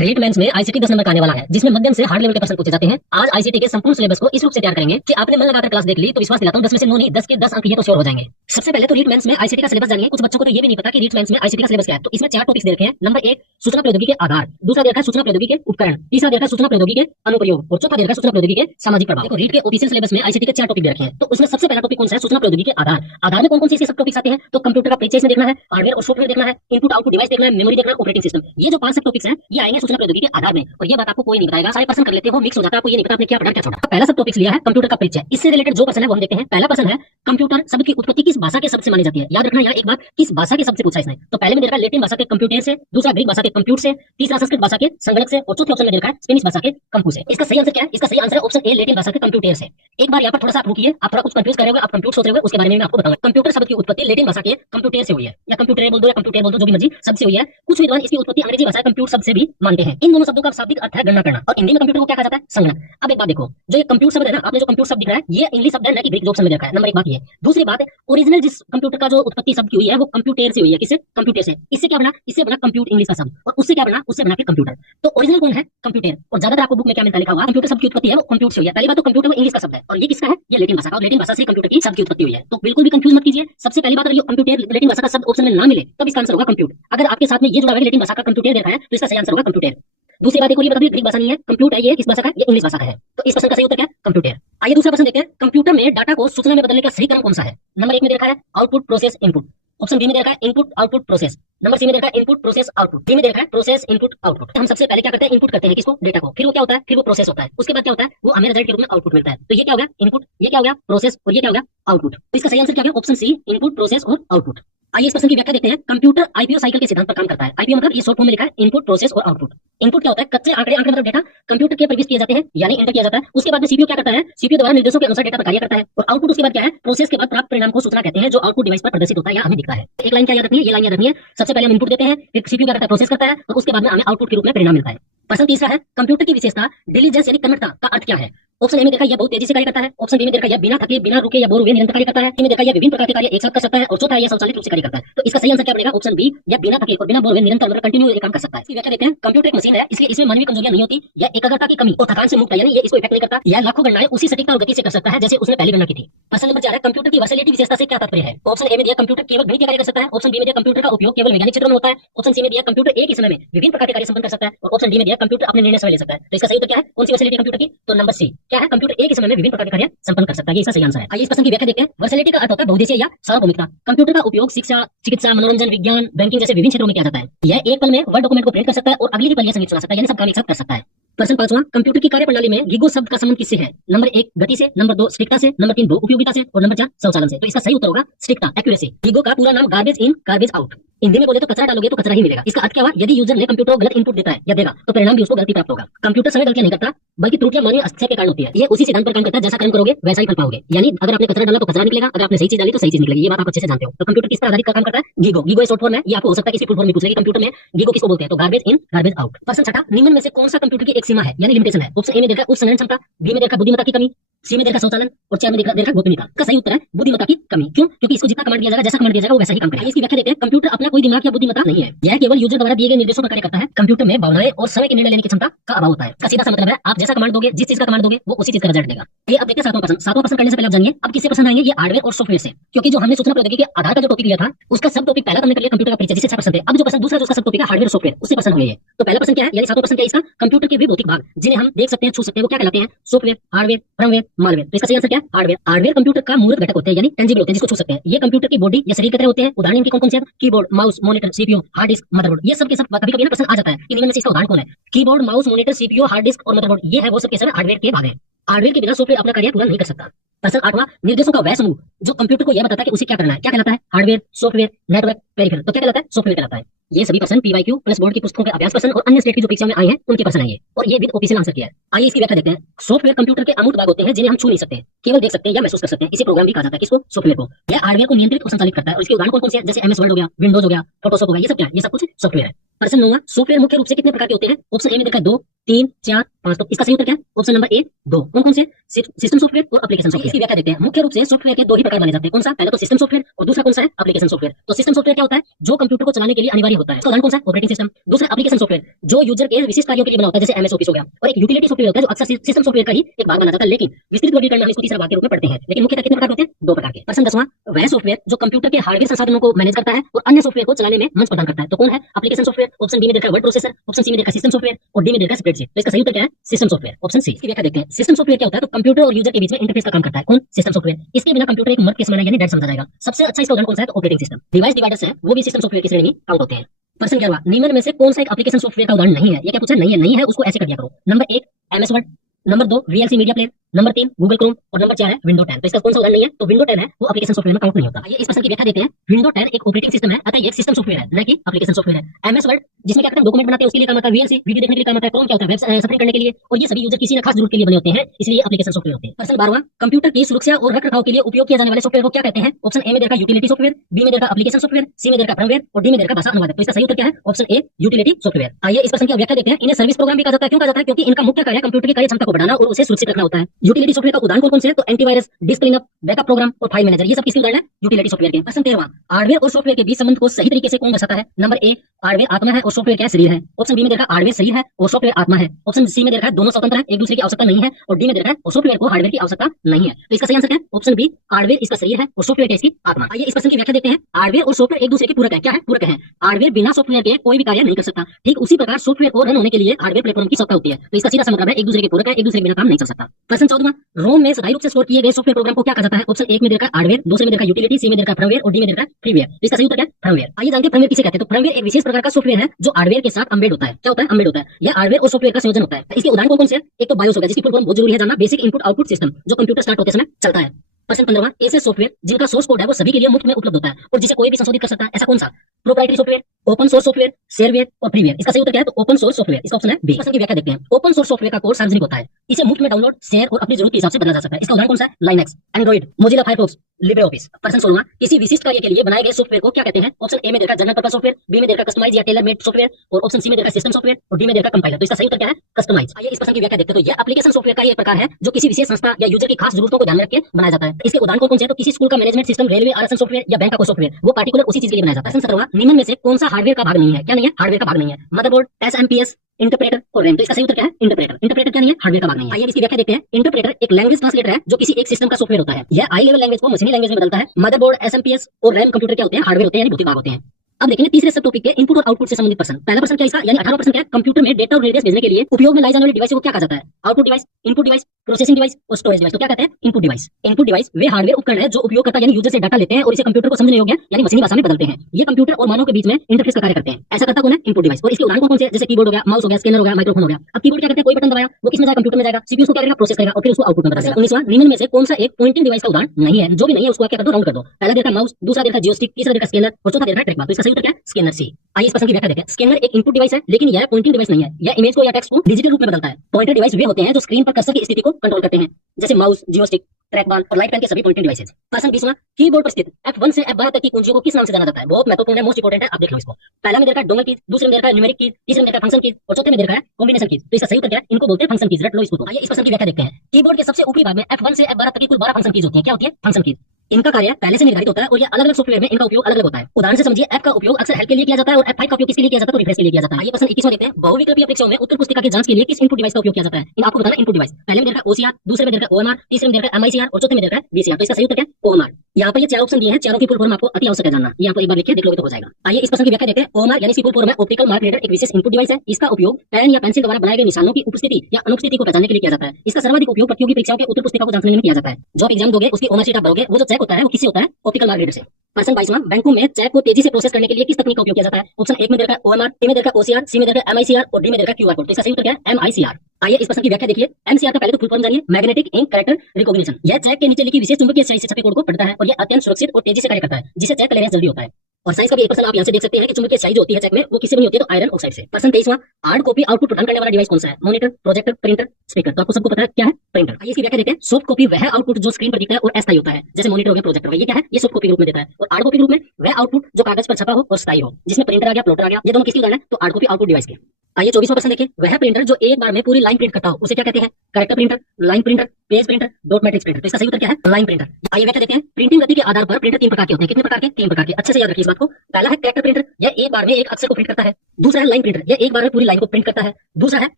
REET mains में ICT 10 number का आने वाला है, जिसमें मध्यम से हार्ड लेवल के प्रश्न पूछे जाते हैं। आज आईसीटी के संपूर्ण सिलेबस को इस रूप से तैयार करेंगे कि आपने मन लगाकर क्लास देख ली तो विश्वास दिलाता हूं 10 में से 9 नहीं 10 के 10 अंक ये तो श्योर हो जाएंगे। सबसे पहले तो रीट मेंस में आईसीटी का सिलेबस जानिए। कुछ बच्चों को तो ये भी नहीं पता कि रीट मेंस में आईसीटी का सिलेबस क्या है। तो इसमें 4 टॉपिक्स दे रखे हैं। नंबर 1 सूचना प्रौद्योगिकी के आधार, दूसरा दे रखा है सूचना प्रौद्योगिकी के उपकरण, तीसरा दे रखा है सूचना प्रौद्योगिकी के अनुप्रयोग और चौथा दे रखा है सूचना प्रौद्योगिकी के सामाजिक प्रभाव। देखो रीट के ऑफिशियल सिलेबस में आईसीटी के 4 टॉपिक दे रखे हैं। तो उसमें सबसे पहला टॉपिक कौन सा है? सूचना प्रौद्योगिकी के आधार। आधार में कौन कौन से सब टॉपिक्स आते हैं? तो कंप्यूटर का परिचय इसमें देखना है, हार्डवेयर और सॉफ्टवेयर देखना है, इनपुट आउटपुट डिवाइस देखना है, मेमोरी देखना है, ऑपरेटिंग सिस्टम। ये जो 5 सब टॉपिक्स हैं ये आएंगे सूचना प्रौद्योगिकी के आधार में। और ये बात आपको कोई नहीं बताएगा, सारे पर्सन कर लेते हो, मिक्स हो जाता है, आपको ये नहीं पता आपने क्या पढ़ा क्या छोड़ा। पहला सब टॉपिक्स लिया है कंप्यूटर का परिचय। इससे रिलेटेड जो प्रश्न है वो हम देखते हैं। पहला प्रश्न है कंप्यूटर शब्द की उत्पत्ति किस भाषा के शब्द से मानी जाती है? याद रखना यहाँ एक बात, किस भाषा के शब्द से पूछा इसने। तो पहले में देखा लैटिन भाषा के कंप्यूटर से, दूसरा ग्रीक भाषा के कंप्यूटर से, तीसरा संस्कृत भाषा के संगणक से और चौथे ऑप्शन में देखा है स्पेनिश भाषा के कंपू से। इसका सही आंसर क्या है? इसका सही आंसर है ऑप्शन ए लैटिन भाषा के कंप्यूटर से। एक बार यहाँ पर थोड़ा सा आप रुकिए, आप थोड़ा कुछ कंफ्यूज कर रहे हो, आप कंप्यूटर सोच रहे हो, उसके बारे में मैं आपको बताऊंगा। कंप्यूटर शब्द की उत्पत्ति लैटिन भाषा के कंप्यूटर से हुई है, या कंप्यूटर बोल दो या कंप्यूटर बोल दो, जो भी मर्जी, शब्द से हुई है। कुछ विद्वान इसकी उत्पत्ति अंग्रेजी भाषा कंप्यूटर शब्द से भी मानते हैं। इन दोनों शब्दों का शाब्दिक अर्थ है गणना करना, और हिंदी में कंप्यूटर को क्या कहा जाता है? संगणक। अब एक बात देखो, जो ये कंप्यूटर शब्द है ना, आपने जो कंप्यूटर शब्द दिख रहा है ये इंग्लिश शब्द है, ना कि ग्रीक जो ऑप्शन में देखा है। नंबर एक बात ये। दूसरी बात, ओरिजिनल जिस कंप्यूटर का जो उत्पत्ति शब्द की हुई है वो कंप्यूटर से हुई है। किससे? कंप्यूटर से। इससे क्या बना? इससे बना कंप्यूटर इंग्लिश का शब्द, और उससे क्या बना? उससे बना फिर कंप्यूटर। तो ओरिजिनल कौन है? कंप्यूटर। और ज्यादातर आपको बुक में क्या मिलता लिखा हुआ कंप्यूटर शब्द की उत्पत्ति है वो कंप्यूटर से हुई है। पहली बात तो कंप्यूटर वो इंग्लिश का शब्द है, और ये किसका है? ये लैटिन भाषा का, और लैटिन भाषा से कंप्यूटर की शब्द की उत्पत्ति हुई है। तो बिल्कुल भी कंफ्यूज मत कीजिए। सबसे पहली बात, अगर ये कंप्यूटर लैटिन भाषा का शब्द ऑप्शन में ना मिले तब इसका आंसर होगा कंप्यूटर। अगर आपके साथ में ये जुड़ा हुआ है लैटिन भाषा का कंप्यूटर देखा है तो इसका सही आंसर होगा कंप्यूटर। दूसरी बात एक और ये बता दें, ग्रीक भाषा नहीं है, कंप्यूटर है, ये किस भाषा का है? ये इंग्लिश भाषा का है। तो इस प्रश्न का सही उत्तर क्या है? कंप्यूटर। आइए दूसरा प्रश्न देखते हैं, कंप्यूटर में डाटा को सूचना में बदलने का सही क्रम कौन सा है? नंबर 1 में देखा है output process input, option B में देखा है input output process, number C में देखा है इनपुट प्रोसेस आउटपुट, डी में देखा है प्रोसेस इनपुट आउटपुट। हम सबसे पहले क्या करते हैं? इनपुट करते हैं किसको? डेटा को। फिर वो क्या होता है? फिर वो प्रोसेस होता है। उसके बाद क्या होता है? वो हमें रिजल्ट के रूप में आउटपुट मिलता है। तो ये क्या हो गया? इनपुट, ये क्या हो गया? प्रोसेस, और ये क्या हो गया? आउटपुट। तो इसका सही आंसर क्या है? ऑप्शन सी इनपुट प्रोसेस और आउटपुट। आइए इस प्रश्न की व्याख्या देखते हैं। कंप्यूटर आईपीओ साइकिल के सिद्धांत पर काम करता है। आईपीओ मतलब ये शॉर्ट फॉर्म में लिखा है इनपुट प्रोसेस और आउटपुट। इनपुट क्या होता है? कच्चे आंकड़े, आंकड़े मतलब डेटा कंप्यूटर के प्रवेश किए जाते हैं, यानी एंटर किया जाता है। उसके बाद में सीपीयू क्या करता है? सीपीयू द्वारा निर्देशों के अनुसार डेटा पर कार्य करता है। और आउटपुट उसके बाद क्या है? प्रोसेस के बाद प्राप्त परिणाम को सूचना कहते हैं, जो आउटपुट डिवाइस पर प्रदर्शित होता है या हमें दिखता है। एक लाइन क्या याद रखनी है? ये लाइन याद रखनी है। सबसे पहले हम इनपुट देते हैं, फिर सीपीयू क्या करता है? प्रोसेस करता है, और उसके बाद में हमें आउटपुट के रूप में परिणाम मिलता है। प्रश्न तीसरा है, कंप्यूटर की विशेषता डिलीजेंस यानी कर्मठता का अर्थ क्या है? ऑप्शन ए में देखा यह बहुत तेजी से कार्य करता है, ऑप्शन बी में देखा यह बिना थके बिना रुके या बोर हुए निरंतर कार्य करता है, सी में देखा यह विभिन्न प्रकार के कार्य एक साथ कर सकता है, और चौथा है यह स्वचालित रूप से कार्य करता है। तो इसका सही आंसर क्या बनेगा? ऑप्शन बी, यह बिना थके और बिना बोर हुए निरंतर मतलब कंटिन्यू काम कर सकता है। इसकी व्याख्या देते हैं। कंप्यूटर एक मशीन है, इसलिए इसमें मानवीय कमजोरियां नहीं होती, यह एकाग्रता की कमी और थकान से मुक्त है, यानी ये इसको इफेक्ट नहीं करता। यह लाखों गणनाएं उसी सटीकता और गति से कर सकता है जैसे उसने पहले गणना की थी। प्रश्न नंबर 4 है, कंप्यूटर की वर्सेलिटी विशेषता से क्या तात्पर्य है? ऑप्शन ए में दिया कंप्यूटर केवल गणितीय कार्य कर सकता है, ऑप्शन बी में दिया कंप्यूटर का उपयोग केवल वैज्ञानिक क्षेत्रों में होता है, ऑप्शन सी में दिया कंप्यूटर एक ही समय में विभिन्न प्रकार के कार्य संपन्न कर सकता है, और ऑप्शन डी में दिया कंप्यूटर अपने निर्णय स्वयं ले सकता है। तो इसका सही उत्तर क्या है? कौन सी वर्सेलिटी कंप्यूटर की? तो नंबर सी क्या है? कंप्यूटर एक ही समय में विभिन्न प्रकार के कार्य संपन्न कर सकता है, ये इसका सही आंसर है। आइए इस प्रश्न की व्याख्या देखते हैं। वर्सेलिटी का अर्थ होता है बहुउद्देशीय या सार्वभौमिकता। कंप्यूटर का उपयोग शिक्षा, चिकित्सा, मनोरंजन, विज्ञान, बैंकिंग जैसे विभिन्न क्षेत्रों में किया जाता है। यह एक पल में वर्ड डॉक्यूमेंट को प्रिंट कर सकता है और अगली ही पल यह संगीत सुना सकता है, यानी सब काम एक साथ कर सकता है। प्रश्न 5वां, कंप्यूटर की कार्यप्रणाली में गीगो शब्द का संबंध किससे है? नंबर 1 गति से, नंबर 2 सटीकता से, नंबर 3 उपयोगिता से, और नंबर 4 स्वचालन से। तो इसका सही उत्तर होगा सटीकता, एक्यूरेसी। गीगो का पूरा नाम garbage in garbage out. Hindi में बोले तो कचरा डालोगे तो कचरा ही मिलेगा। इसका अर्थ क्या हुआ? यदि यूजर ने कंप्यूटर को गलत इनपुट देता है या देगा तो परिणाम भी उसको गलती प्राप्त होगा। कंप्यूटर समय गलतियां नहीं करता, बल्कि त्रुटियां मानवीय हस्तक्षेप के कारण होती है। ये उसी सिद्धांत पर काम करता है, जैसा कर्म करोगे वैसा ही फल पाओगे। यानी अगर आपने कचरा डाला तो कचरा निकलेगा, अगर आपने सही चीज डाली तो सही चीज निकलेगी। ये बात आप अच्छे से जानते हो। तो कंप्यूटर किस पर आधारित काम करता है? गीगो। गीगो शॉर्ट फॉर्म है, ये आपको हो सकता है किसी फुल फॉर्म में पूछ ले कि कंप्यूटर में गीगो किसको बोलते हैं, तो गार्बेज इन गार्बेज आउट। प्रश्न 6 निम्न में से कौन सा कंप्यूटर की एक सीमा है यानी लिमिटेशन है? ऑप्शन ए में देखा उच्च संग्रहण क्षमता, बी में देखा बुद्धिमत्ता की कमी, सी में देखा स्वचालन, और चार में देखा गोपनीयता। का सही उत्तर है बुद्धिमत्ता की कमी। क्यों? क्योंकि इसको जितना कमांड दिया जाएगा, जैसा कमांड दिया जाएगा वो वैसा ही काम करेगा। इसकी व्याख्या देते हैं। कंप्यूटर अपना कोई दिमाग या बुद्धिमत्ता नहीं है, यह केवल यूजर द्वारा दिए गए निर्देशों पर कार्य करता है। कंप्यूटर में भावनाएं और समय के निर्णय लेने की क्षमता का अभाव होता है। इसका सीधा सा मतलब है आप जैसा कमांड दोगे, जिस चीज का कमांड दोगे वो उसी चीज का रिजल्ट देगा। ये अब देखते हैं 7वां प्रश्न। 7वां प्रश्न करने से पहले आप जानिए अब किससे प्रश्न आएंगे, ये हार्डवेयर और सॉफ्टवेयर से, क्योंकि जो हमने सूचना प्रौद्योगिकी के आधार का जो टॉपिक लिया था उसका सब टॉपिक पहला हमने कर लिया कंप्यूटर का परिचय, जिससे 6 प्रश्न थे। अब जो प्रश्न दूसरा जो उसका सब टॉपिक है हार्डवेयर सॉफ्टवेयर, उससे प्रश्न होंगे। तो पहला प्रश्न क्या है, यानी 7वां प्रश्न क्या है इसका? कंप्यूटर के वे भौतिक भाग जिन्हें हम देख सकते हैं, छू सकते हैं, वो क्या कहलाते हैं? Software, hardware, firmware, malware. तो इसका सही आंसर क्या है? हार्डवेयर। हार्डवेयर कंप्यूटर का मूर्त घटक होते हैं, यानी टेंजिबल होते हैं, जिसको छू सकते हैं। ये कंप्यूटर की बॉडी या शरीर की तरह होते हैं। उदाहरण इनके कौन कौन से हैं? Keyboard, mouse, monitor, CPU, hard disk, motherboard. ये सब के सब कभी कभी ना प्रश्न आ जाता है कि इनमें से इसका उदाहरण कौन है? Keyboard, mouse, monitor, CPU, hard disk और मदरबोर्ड, ये है वो सब के सब हार्डवेयर के भाग हैं। हार्डवेयर के बिना सॉफ्टवेयर अपना कार्य पूरा नहीं कर सकता। प्रश्न 8वां, निर्देशों का वह समूह जो कंप्यूटर को यह बताता है कि उसे क्या करना है, क्या कहलाता है? Hardware, software, network, peripheral. तो क्या कहलाता है? सॉफ्टवेयर कहलाता है। ये सभी प्रश्न पीवाईक्यू प्लस बोर्ड की पुस्तकों के अभ्यास प्रश्न और अन्य स्टेट की जो परीक्षाओं में आए हैं उनके प्रश्न आएंगे, और ये विद ऑफिशियल आंसर किया है। आइए इसकी व्याख्या देखते हैं। सॉफ्टवेयर कंप्यूटर के अमूर्त भाग होते हैं जिन्हें हम छू नहीं सकते, केवल देख सकते हैं या महसूस कर सकते हैं। इसे प्रोग्राम भी कहा जाता है। किसको? सॉफ्टवेयर को। यह हार्डवेयर को नियंत्रित और संचालित करता है, और इसके उदाहरण कौन से हैं? जैसे एमएस वर्ड हो गया, विंडोज हो गया, फोटोशॉप हो गया, ये सब क्या है? ये सब कुछ सॉफ्टवेयर है। प्रश्न 9वां, सॉफ्टवेयर मुख्य रूप से कितने प्रकार के होते हैं? ऑप्शन ए में देखा 2, 3, 4, 5 तो इसका सही उत्तर क्या है? Option number A 2। कौन कौन से? सिस्टम सॉफ्टवेयर और एप्लीकेशन सॉफ्टवेयर। इसकी व्याख्या देखते हैं। मुख्य रूप से सॉफ्टवेयर के दो ही प्रकार माने जाते हैं। कौन सा? पहला तो सिस्टम सॉफ्टवेयर और दूसरा कौन सा है? Application software. तो सिस्टम सॉफ्टवेयर क्या होता है? जो कंप्यूटर को चलाने के लिए अनिवार्य होता है। इसका उदाहरण कौन सा? Operating system. दूसरा एप्लीकेशन सॉफ्टवेयर जो यूजर के विशिष्ट कार्यों के लिए बना होता है, जैसे एमएस ऑफिस हो गया। और एक यूटिलिटी सॉफ्टवेयर होता है जो अक्सर सिस्टम सॉफ्टवेयर का ही एक भाग माना जाता है, लेकिन विस्तृत वर्गीकरण हम इसको तीसरा भाग के रूप में पढ़ते हैं। लेकिन मुख्यतः कितने प्रकार होते हैं? 2 प्रकार के। प्रश्न 10वां, वह सॉफ्टवेयर जो कंप्यूटर के हार्डवेयर संसाधनों को मैनेज करता है और अन्य सॉफ्टवेयर को चलाने में मंच प्रदान करता है, तो कौन है? Application software. ऑप्शन बी में देखा वर्ड प्रोसेसर, ऑप्शन सी में देखा सिस्टम सॉफ्टवेयर और डी में देखा स्प्रेडशीट। तो इसका सही उत्तर क्या है? System software, option C. इसकी व्याख्या देखते हैं। सिस्टम सॉफ्टवेयर क्या होता है? तो कंप्यूटर और यूजर के बीच में इंटरफेस का काम करता है। कौन? System software. इसके बिना कंप्यूटर एक मर्द के समान यानी डेड समझा जाएगा। सबसे अच्छा इसका उदाहरण कौन सा है? तो ऑपरेटिंग सिस्टम। डिवाइस डिवाइडर्स है वो भी सिस्टम सॉफ्टवेयर की श्रेणी में काउंट होते हैं। प्रश्न 11वां, निम्न में से कौन सा एक एप्लीकेशन सॉफ्टवेयर का उदाहरण नहीं है? ये क्या पूछा? नहीं है, नहीं है उसको ऐसे कर दिया करो। Number 1 MS word, number 2 VLC media player, number 3 Google Chrome और नंबर 4 है विंडो 10। तो इसका कौन सा उदाहरण नहीं है? तो विंडो 10 है वो एप्लीकेशन सॉफ्टवेयर में काउंट नहीं होता। आइए इस प्रश्न की व्याख्या देते हैं। विंडो 10 एक ऑपरेटिंग सिस्टम है, अतः ये एक सिस्टम सॉफ्टवेयर है, न कि एप्लीकेशन सॉफ्टवेयर है। एमएस वर्ड जिसमें क्या करते हैं? डॉक्यूमेंट बनाते हैं, उसके लिए काम आता है। वीएलसी वीडियो देखने के लिए काम आता है। क्रोम क्या होता है? वेब सर्फिंग करने के लिए। और ये सभी यूजर किसी न खास जरूरत के लिए बने होते हैं, इसलिए एप्लीकेशन सॉफ्टवेयर होते हैं। प्रश्न 12वां, कंप्यूटर की सुरक्षा और रखरखाव के लिए उपयोग किए जाने वाले सॉफ्टवेयर को क्या कहते हैं? ऑप्शन ए में देखा यूटिलिटी सॉफ्टवेयर, बी में देखा एप्लीकेशन सॉफ्टवेयर, सी में देखा फर्मवेयर और डी में देखा भाषा अनुवादक। तो इसका सही उत्तर क्या है? ऑप्शन ए यूटिलिटी सॉफ्टवेयर। आइए इस प्रश्न की व्याख्या देखते हैं। इन्हें सर्विस प्रोग्राम भी कहा जाता है। क्यों कहा जाता है? क्योंकि इनका मुख्य कार्य कंप्यूटर की कार्य क्षमता को बढ़ाना और उसे सुरक्षित रखना होता है। यूटिलिटी सॉफ्टवेयर का उदाहरण कौन कौन से हैं? तो antivirus, disk cleanup, backup program और फाइल मैनेजर, ये सब किसके उदाहरण है? यूटिलिटी सॉफ्टवेयर के। प्रश्न 13वां, हार्डवेयर और सॉफ्टवेयर के बीच संबंध को सही तरीके से कौन दर्शाता है? नंबर ए हार्डवेयर आत्मा है और सॉफ्टवेयर क्या है? शरीर है। ऑप्शन बी में देखा हार्डवेयर शरीर है और सॉफ्टवेयर आत्मा है। ऑप्शन सी में देखा है दोनों स्वतंत्र है, एक दूसरे की आवश्यकता नहीं है। और डी में देखा है और सॉफ्टवेयर को हार्डवेयर की आवश्यकता नहीं है। तो इसका सही आंसर क्या है? ऑप्शन बी हार्डवेयर इसका शरीर है और सॉफ्टवेयर क्या इसकी आत्मा। आइए इस प्रश्न की व्याख्या देखते हैं। हार्डवेयर और सॉफ्टवेयर एक दूसरे के पूरक है। क्या है? पूरक है। हार्डवेयर बिना सॉफ्टवेयर के कोई भी कार्य नहीं कर सकता। ठीक उसी प्रकार सॉफ्टवेयर को रन होने के लिए हार्डवेयर प्लेटफॉर्म की आवश्यकता होती है। तो इसका सीधा सा मतलब है एक दूसरे के पूरक है, एक दूसरे के बिना काम नहीं चल सकता। प्रश्न 14वां, रोम में स्थायी रूप से स्टोर किए गए सॉफ्टवेयर प्रोग्राम को क्या कहा जाता है? ऑप्शन 1 में देखा हार्डवेयर, दूसरे में देखा यूटिलिटी, सी में देखा फर्मवेयर और डी में देखा फ्रीवेयर। तो इसका सही उत्तर क्या है? फर्मवेयर। आइए जानते हैं फर्मवेयर किसे कहते हैं। तो फर्मवेयर एक विशेष प्रकार का सॉफ्टवेयर है जो हार्डवेयर के साथ एम्बेड होता है। क्या होता है? एम्बेड होता है। यह हार्डवेयर और सॉफ्टवेयर का संयोजन होता है। इसके उदाहरण कौन कौन से हैं? एक तो बायोस हो गया, जिसकी फुल फॉर्म बहुत जरूरी है जानना, बेसिक इनपुट आउटपुट सिस्टम, जो कंप्यूटर स्टार्ट होते समय चलता है। प्रश्न 15वां, ऐसे सॉफ्टवेयर जिनका सोर्स कोड है वो सभी के लिए मुफ्त में उपलब्ध होता है और जिसे कोई भी संशोधित कर सकता है, ऐसा कौन सा? Proprietary software, open source software, shareware और फ्रीवेयर। इसका सही उत्तर क्या है? तो ओपन सोर्स सॉफ्टवेयर। इसका ऑप्शन है बी। प्रश्न की व्याख्या देखते हैं। ओपन सोर्स सॉफ्टवेयर का कोड सार्वजनिक होता है, इसे मुफ्त में डाउनलोड, शेयर और अपनी जरूरत के हिसाब से बदला जा सकता है। इसका उदाहरण कौन सा है? Linux, Android, Mozilla Firefox, Libre office. प्रश्न 16वां, किसी विशिष्ट कार्य के लिए बनाए गए सॉफ्टवेयर को क्या कहते हैं? ऑप्शन ए में देखा जनरल पर्पस सॉफ्टवेयर, बी में देखा कस्टमाइज या टेलर मेड सॉफ्टवेयर और ऑप्शन सी में देखा सिस्टम सॉफ्टवेयर और डी में देखा कंपाइलर। तो इसका सही उत्तर क्या है? कस्टमाइज। आइए इस प्रश्न की व्याख्या देखते हैं। तो यह एप्लीकेशन सॉफ्टवेयर का एक प्रकार है जो किसी विशेष संस्था या यूजर की खास जरूरतों को ध्यान में रख के बनाया जाता है। इसके उदाहरण कौन से हैं? तो किसी स्कूल का मैनेजमेंट सिस्टम, रेलवे आरक्षण सॉफ्टवेयर या बैंक का कोई सॉफ्टवेयर, वो पार्टिकुलर उसी चीज के लिए बनाया जाता है। प्रश्न 17वां, निम्न में से कौन सा हार्डवेयर का भाग नहीं है? क्या नहीं है? हार्डवेयर का भाग नहीं है। मदरबोर्ड, एसएमपीएस, इंटरप्रेटर और रैम। तो इसका सही उत्तर क्या है? इंटरप्रेटर। इंटरप्रेटर क्या नहीं है? हार्डवेयर का भाग नहीं है। आइए इसकी व्याख्या देखते हैं। इंटरप्रेटर एक लैंग्वेज ट्रांसलेटर है जो किसी एक सिस्टम का सॉफ्टवेयर होता है। यह हाई लेवल लैंग्वेज को मशीनी लैंग्वेज में बदलता है। मदरबोर्ड, एसएमपीएस और रैम कंप्यूटर क्या होते हैं? हार्डवेयर होते हैं, यानी भौतिक भाग होते हैं। अब देखेंगे तीसरे सब टॉपिक के इनपुट और आउटपुट से संबंधित प्रश्न। पहला प्रश्न क्या इसका? यानी 18वां क्या है? कंप्यूटर में डेटा और निर्देश भेजने के लिए उपयोग में लाई जाने वाली डिवाइस को क्या कहा जाता है? Output device, input device, processing device और स्टोरेज डिवाइस। तो क्या कहते हैं? Input device. इनपुट डिवाइस वे हार्डवेयर उपकरण है जो उपयोगकर्ता यानी यूजर से डाटा लेते हैं और इसे कंप्यूटर को समझने योग्य यानी मशीनी भाषा में बदलते हैं। ये कंप्यूटर और मानव के बीच में इंटरफेस का कार्य करते हैं। ऐसा करता कौन है? Input device. और इसके उदाहरण कौन से हैं? जैसे कीबोर्ड हो गया, माउस हो गया, स्कैनर हो गया, माइक्रोफोन हो गया। अब कीबोर्ड क्या करते हैं? कोई बटन दबाया वो किस में जाएगा? कंप्यूटर में जाएगा। सीपीयू को क्या करेगा? प्रोसेस करेगा और फिर उसको आउटपुट में बदल देगा। 19वां, निम्न में से कौन सा एक पॉइंटिंग डिवाइस का उदाहरण नहीं है? जो भी नहीं है उसको क्या कर दो? राउंड कर दो। पहला देखा माउस, दूसरा देखा जियोस्टिक, तीसरा देखा स्कैनर और चौथा देखा ट्रैक बार। तो इसका सही उत्तर क्या है? स्कैनर सी। आइए इस प्रश्न की व्याख्या देखें। स्कैनर एक इनपुट डिवाइस है लेकिन यह पॉइंटिंग डिवाइस नहीं है। यह इमेज को या टेक्स्ट को डिजिटल रूप में बदलता है। पॉइंटर डिवाइस वे होते हैं जो स्क्रीन पर कर्सर की स्थिति को कंट्रोल करते हैं, जैसे माउस, जियोस्टिक, ट्रैक बार और लाइट पेन के सभी पॉइंटिंग डिवाइसेस। प्रश्न 20वां, कीबोर्ड पर स्थित F1 से F12 तक की कुंजियों को किस नाम से जाना जाता है? बहुत महत्वपूर्ण है, मोस्ट इंपोर्टेंट है, आप देख लो इसको। पहला में देखा डोंगल कीज, दूसरे में देखा न्यूमेरिक कीज, तीसरे में देखा फंक्शन कीज और चौथे में देखा है कॉम्बिनेशन कीज। तो इसका सही उत्तर क्या है? इनको बोलते हैं फंक्शन कीज। रट लो इसको। आइए इस प्रश्न की व्याख्या देखते हैं। कीबोर्ड के सबसे ऊपरी भाग में F1 से F12 तक की कुल 12 फंक्शन कीज होती हैं। क्या होती है? Function keys. इनका कार्य पहले से निर्धारित होता है और ये अलग अलग सॉफ्टवेयर में इनका उपयोग अलग अलग होता है। उदाहरण से समझिए, F का उपयोग अक्सर हेल्प के लिए किया जाता है और F5 का उपयोग किसके लिए किया जाता है? तो रिफ्रेश के लिए किया जाता है। आइए प्रश्न 21वां देखते हैं। बहुविकल्पीय परीक्षाओं में उत्तर पुस्तिका की जांच के लिए किस इनपुट डिवाइस का उपयोग किया जाता है? इन आपको बताना इनपुट डिवाइस। पहले में देखा OCR, दूसरे में देखा OMR, तीसरे में देखा MICR और चौथे में देखा VCR। तो इसका सही उत्तर क्या है? OMR। यहाँ पर ये 4 ऑप्शन दिए हैं, चारों की फुल फॉर्म आपको अति आवश्यक है जानना। ये आपको एक बार लिखिए, देख लोगे तो हो जाएगा। आइए इस प्रश्न की व्याख्या देखते हैं। OMR यानी फुल फॉर्म है ऑप्टिकल मार्क रीडर, एक विशेष इनपुट डिवाइस है। इसका उपयोग पेन या पेंसिल द्वारा बनाए गए निशानों की उपस्थिति या अनुपस्थिति को पहचानने के लिए किया जाता है। इसका सर्वाधिक उपयोग प्रतियोगी परीक्षाओं के उत्तर पुस्तिका को जांचने में किया जाता है। जो आप एग्जाम दोगे उसकी OMR शीट आप भरोगे, वो जो चेक होता है वो किससे होता है? ऑप्टिकल मार्क रीडर से। प्रश्न 22वां, बैंकों में चेक को तेजी से प्रोसेस करने के लिए किस तकनीक का उपयोग किया जाता है? ऑप्शन 1 में देखा OMR, बी में देखा OCR, सी में देखा MICR और डी में देखा QR कोड। तो इसका सही उत्तर क्या है? MICR। आइए इस प्रश्न की व्याख्या देखिए। MCR का पहले तो फुल फॉर्म जानिए, मैग्नेटिक इंक कैरेक्टर रिकॉग्निशन। यह चेक के नीचे लिखी विशेष चुंबकीय स्याही से छपे कोड को पढ़ता है और यह अत्यंत सुरक्षित और तेजी से कार्य करता है, जिससे चेक क्लियरेंस जल्दी होता है। और साइंस का भी एक प्रश्न आप यहाँ से देख सकते हैं कि चुंबकीय स्याही जो होती है चेक में वो किससे बनी होती है? तो आयरन ऑक्साइड से। प्रश्न 23वां, हार्ड कॉपी आउटपुट प्रदान करने वाला डिवाइस कौन सा है? Monitor, projector, printer, speaker. तो आपको सबको पता है क्या है? प्रिंटर। आइए इसकी व्याख्या देखते हैं। सॉफ्ट कॉपी वह आउटपुट जो स्क्रीन पर दिखता है और अस्थायी होता है, जैसे मॉनिटर हो गया, प्रोजेक्टर हो गया। ये क्या है? ये सॉफ्ट कॉपी के रूप में देता है। और हार्ड कॉपी के रूप में वह आउटपुट जो कागज पर छपा हो और स्थायी हो, जिसमें प्रिंटर आ गया, प्लॉटर आ गया। ये दोनों किसकी उदाहरण है? तो हार्ड कॉपी आउटपुट डिवाइस के। आइए 24वां प्रश्न देखिए, वह प्रिंटर जो एक बार में पूरी लाइन प्रिंट करता हो उसे क्या कहते हैं? Character printer, line printer, page printer, dot matrix printer. तो इसका सही उत्तर क्या है? Line printer. आइए व्याख्या देखते हैं, प्रिंटिंग गति के आधार पर प्रिंटर तीन प्रकार के होते हैं। कितने प्रकार के? तीन प्रकार के। अच्छे से याद रखिए इस बात को। पहला है कैरेक्टर प्रिंटर, यह एक बार में एक अक्षर को प्रिंट करता है। दूसरा है लाइन प्रिंटर, यह एक बार में पूरी लाइन को प्रिंट करता है। दूसरा है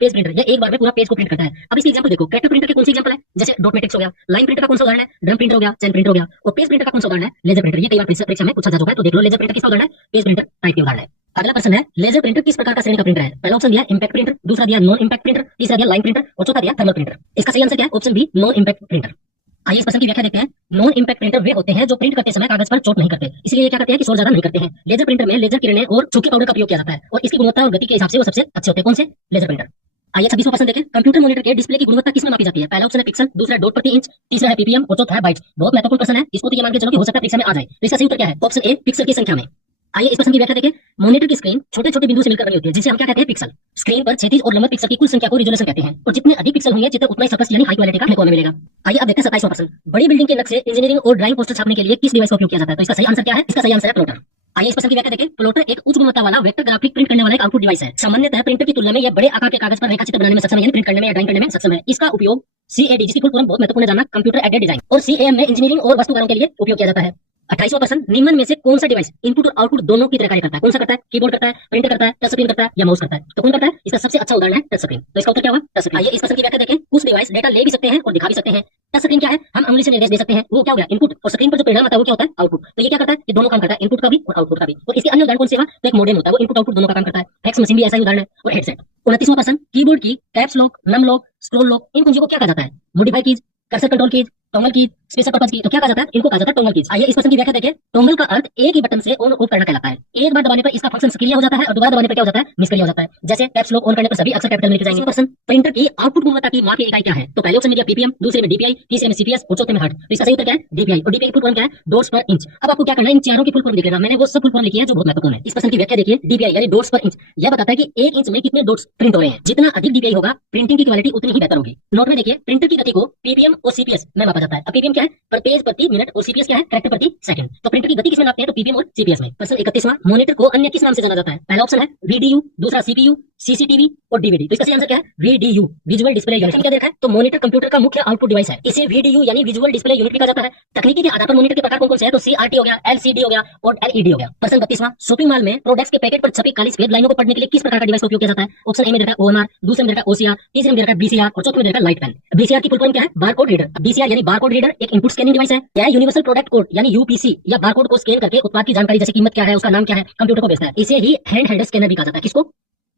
पेज प्रिंटर, यह एक बार में पूरा पेज को प्रिंट करता है। अब इसकी एग्जांपल देखो, कैरेक्टर प्रिंटर के कौन सी एग्जांपल है? जैसे डॉट मैट्रिक्स हो गया। लाइन प्रिंटर का कौन सा उदाहरण है? ड्रम प्रिंटर हो गया, चैन प्रिंटर हो गया। और पेज प्रिंटर का कौन सा उदाहरण है? Laser printer. ये कई बार परीक्षा में पूछा जा चुका है, तो देख लो लेजर प्रिंटर किसका उदाहरण है? पेज प्रिंटर टाइप के उदाहरण है। अगला प्रश्न है, लेजर प्रिंटर किस प्रकार का श्रेणी का प्रिंटर है? पहला ऑप्शन दिया इंपैक्ट प्रिंटर, दूसरा दिया नॉन इंपैक्ट प्रिंटर, तीसरा दिया लाइन प्रिंटर और चौथा दिया थर्मल प्रिंटर। इसका सही आंसर क्या है? Option B, non impact printer. आइए इस प्रश्न की व्याख्या देखते हैं। नॉन इंपैक्ट प्रिंटर वे होते हैं जो प्रिंट करते समय कागज पर चोट नहीं करते, इसलिए ये क्या करते हैं कि शोर ज्यादा नहीं करते हैं। लेजर प्रिंटर में लेजर किरणें और सूखे पाउडर का उपयोग किया जाता है और इसकी गुणवत्ता और गति के हिसाब से वो सबसे अच्छे होते हैं। कौन से? Laser printer. आइए 26वां प्रश्न देखें, कंप्यूटर मॉनिटर के डिस्प्ले की गुणवत्ता किसमें मापी जाती है? पहला ऑप्शन है पिक्सल, दूसरा डॉट प्रति इंच, तीसरा है पीपीएम और चौथा है बाइट्स। बहुत महत्वपूर्ण प्रश्न है, इसको तो ये मान के चलो कि हो सकता है परीक्षा में आ जाए। तो इसका सही उत्तर क्या है? ऑप्शन ए, पिक्सल की संख्या में। आइए इस प्रश्न की व्याख्या देखें, मॉनिटर की स्क्रीन छोटे छोटे बिंदु से मिलकर बनी होती है जिसे हम क्या कहते हैं? पिक्सल। स्क्रीन पर क्षैतिज और लंबवत पिक्सल की कुल संख्या को रिजोल्यूशन कहते हैं और जितने अधिक पिक्सल होंगे जितना उतना ही सकस यानी हाई क्वालिटी का हमें मिलेगा। आइए अब देखते हैं 27वां प्रश्न, बड़ी बिल्डिंग के नक्शे, इंजीनियरिंग और ड्राइंग पोस्टर छापने के लिए किस डिवाइस का उपयोग किया जाता है? तो इसका सही आंसर क्या है? इसका सही आंसर है प्लॉटर। आइए इस प्रश्न की व्याख्या देखें, प्लॉटर एक उच्च गुणवत्ता वाला वेक्टर ग्राफिक प्रिंट करने वाला एक आउटपुट डिवाइस है। सामान्यतः प्रिंटर की तुलना में यह बड़े आकार के कागज पर रेखाचित्र बनाने में सक्षम है, यानी प्रिंट करने में या ड्राइंग करने में सक्षम है। इसका उपयोग CAD, जिसकी फुल फॉर्म बहुत महत्वपूर्ण जानना, कंप्यूटर एडेड डिजाइन, और CAM में इंजीनियरिंग और वास्तुकारों के लिए उपयोग किया जाता है। 28वां प्रश्न, निम्न में से कौन सा डिवाइस इनपुट और आउटपुट दोनों की तरह कार्य करता है? कौन सा करता है? कीबोर्ड करता है, प्रिंटर करता है, टच स्क्रीन करता है या माउस करता है? तो कौन करता है? इसका सबसे अच्छा उदाहरण है टच स्क्रीन। तो इसका उत्तर क्या होगा? Touch screen. आइए इस प्रश्न की व्याख्या देखें, कुछ डिवाइस डेटा ले भी सकते हैं और दिखा भी सकते हैं। टच स्क्रीन क्या है? हम अंगुली से निर्देश दे सकते हैं, वो क्या हो गया? इनपुट। और स्क्रीन पर जो परिणाम आता है वो क्या होता है? आउटपुट। तो ये क्या करता है? ये दोनों काम करता है, इनपुट का भी और आउटपुट का भी। और इसके अन्य उदाहरण कौन से हैं? तो एक मॉडेम होता है, वो इनपुट आउटपुट दोनों का काम करता है। फैक्स मशीन भी ऐसा ही उदाहरण है, और हेडसेट। 29वां प्रश्न, कीबोर्ड की caps lock, num lock, scroll lock, इन कुंजियों को क्या कहा जाता है? Modify keys, cursor control keys, toggle keys, special purpose key. तो क्या कहा जाता है? इनको कहा जाता है टॉगल कीज। आइए इस प्रश्न की व्याख्या देखें, टॉगल का अर्थ एक ही बटन से ऑन ऑफ करना कहलाता है। एक बार दबाने पर इसका फंक्शन सक्रिय हो जाता है और दोबारा दबाने पर क्या हो जाता है? निष्क्रिय हो जाता है। जैसे कैप्स लॉक ऑन करने पर सभी अक्षर कैपिटल में लिखे जाएंगे। प्रश्न, प्रिंटर की आउटपुट गुणवत्ता की माप की इकाई क्या है? तो पहले ऑप्शन में दिया पीपीएम, दूसरे में डीपीआई, तीसरे में सीपीएस और चौथे में हर्ट्ज। तो इसका सही उत्तर क्या है? डीपीआई। और डीपीआई की फुल फॉर्म क्या है? डॉट्स पर इंच। अब आपको क्या करना है? इन चारों की फुल फॉर्म लिख लेना। मैंने वो सब फुल फॉर्म लिखी है जो बहुत महत्वपूर्ण है। इस प्रश्न की व्याख्या देखिए, डीपीआई यानी डॉट्स पर इंच, यह बताता है कि 1 इंच में कितने डॉट्स प्रिंट हो रहे हैं। जितना अधिक डीपीआई होगा, प्रिंटिंग की क्वालिटी उतनी ही बेहतर होगी। नोट में देखिए, प्रिंटर की गति को पीपीएम और सीपीएस में मापा जाता है। अब पीपीएम क्या है? पर पेज प्रति मिनट, और सीपीएस क्या है? कैरेक्टर प्रति सेकंड। तो प्रिंटर की गति किसमें नापते हैं? तो पीपीएम और सीपीएस में। प्रश्न 31वां, मॉनिटर को अन्य किस नाम से जाना जाता है? पहला ऑप्शन है VDU, दूसरा CPU, CCTV और DVD। तो इसका सही आंसर क्या है? VDU, visual display unit. क्या देखा है? तो मॉनिटर कंप्यूटर का मुख्य आउटपुट डिवाइस है। इसे VDU यानी विजुअल डिस्प्ले यूनिट भी कहा जाता है। तकनीकी के आधार पर मॉनिटर के प्रकार कौन-कौन से हैं? तो CRT हो गया, LCD हो गया और LED हो गया। प्रश्न 32वां, शॉपिंग मॉल में प्रोडक्ट्स के पैकेट पर छपी काली सफेद लाइनों को पढ़ने के लिए किस प्रकार का डिवाइस का उपयोग किया जाता है? ऑप्शन ए में देखा OMR, दूसरे में देखा OCR, तीसरे में देखा BCR और चौथे में देखा लाइट पेन। BCR की फुल फॉर्म क्या है? Barcode reader. BCR यानी बारकोड रीडर एक इनपुट स्कैनिंग डिवाइस है। यह यूनिवर्सल प्रोडक्ट कोड यानी UPC या बारकोड को स्कैन करके उत्पाद की जानकारी जैसे कीमत क्या है, उसका नाम क्या है, कंप्यूटर को भेजता है। इसे ही हैंड हेल्ड स्कैनर भी कहा जाता है। किसको?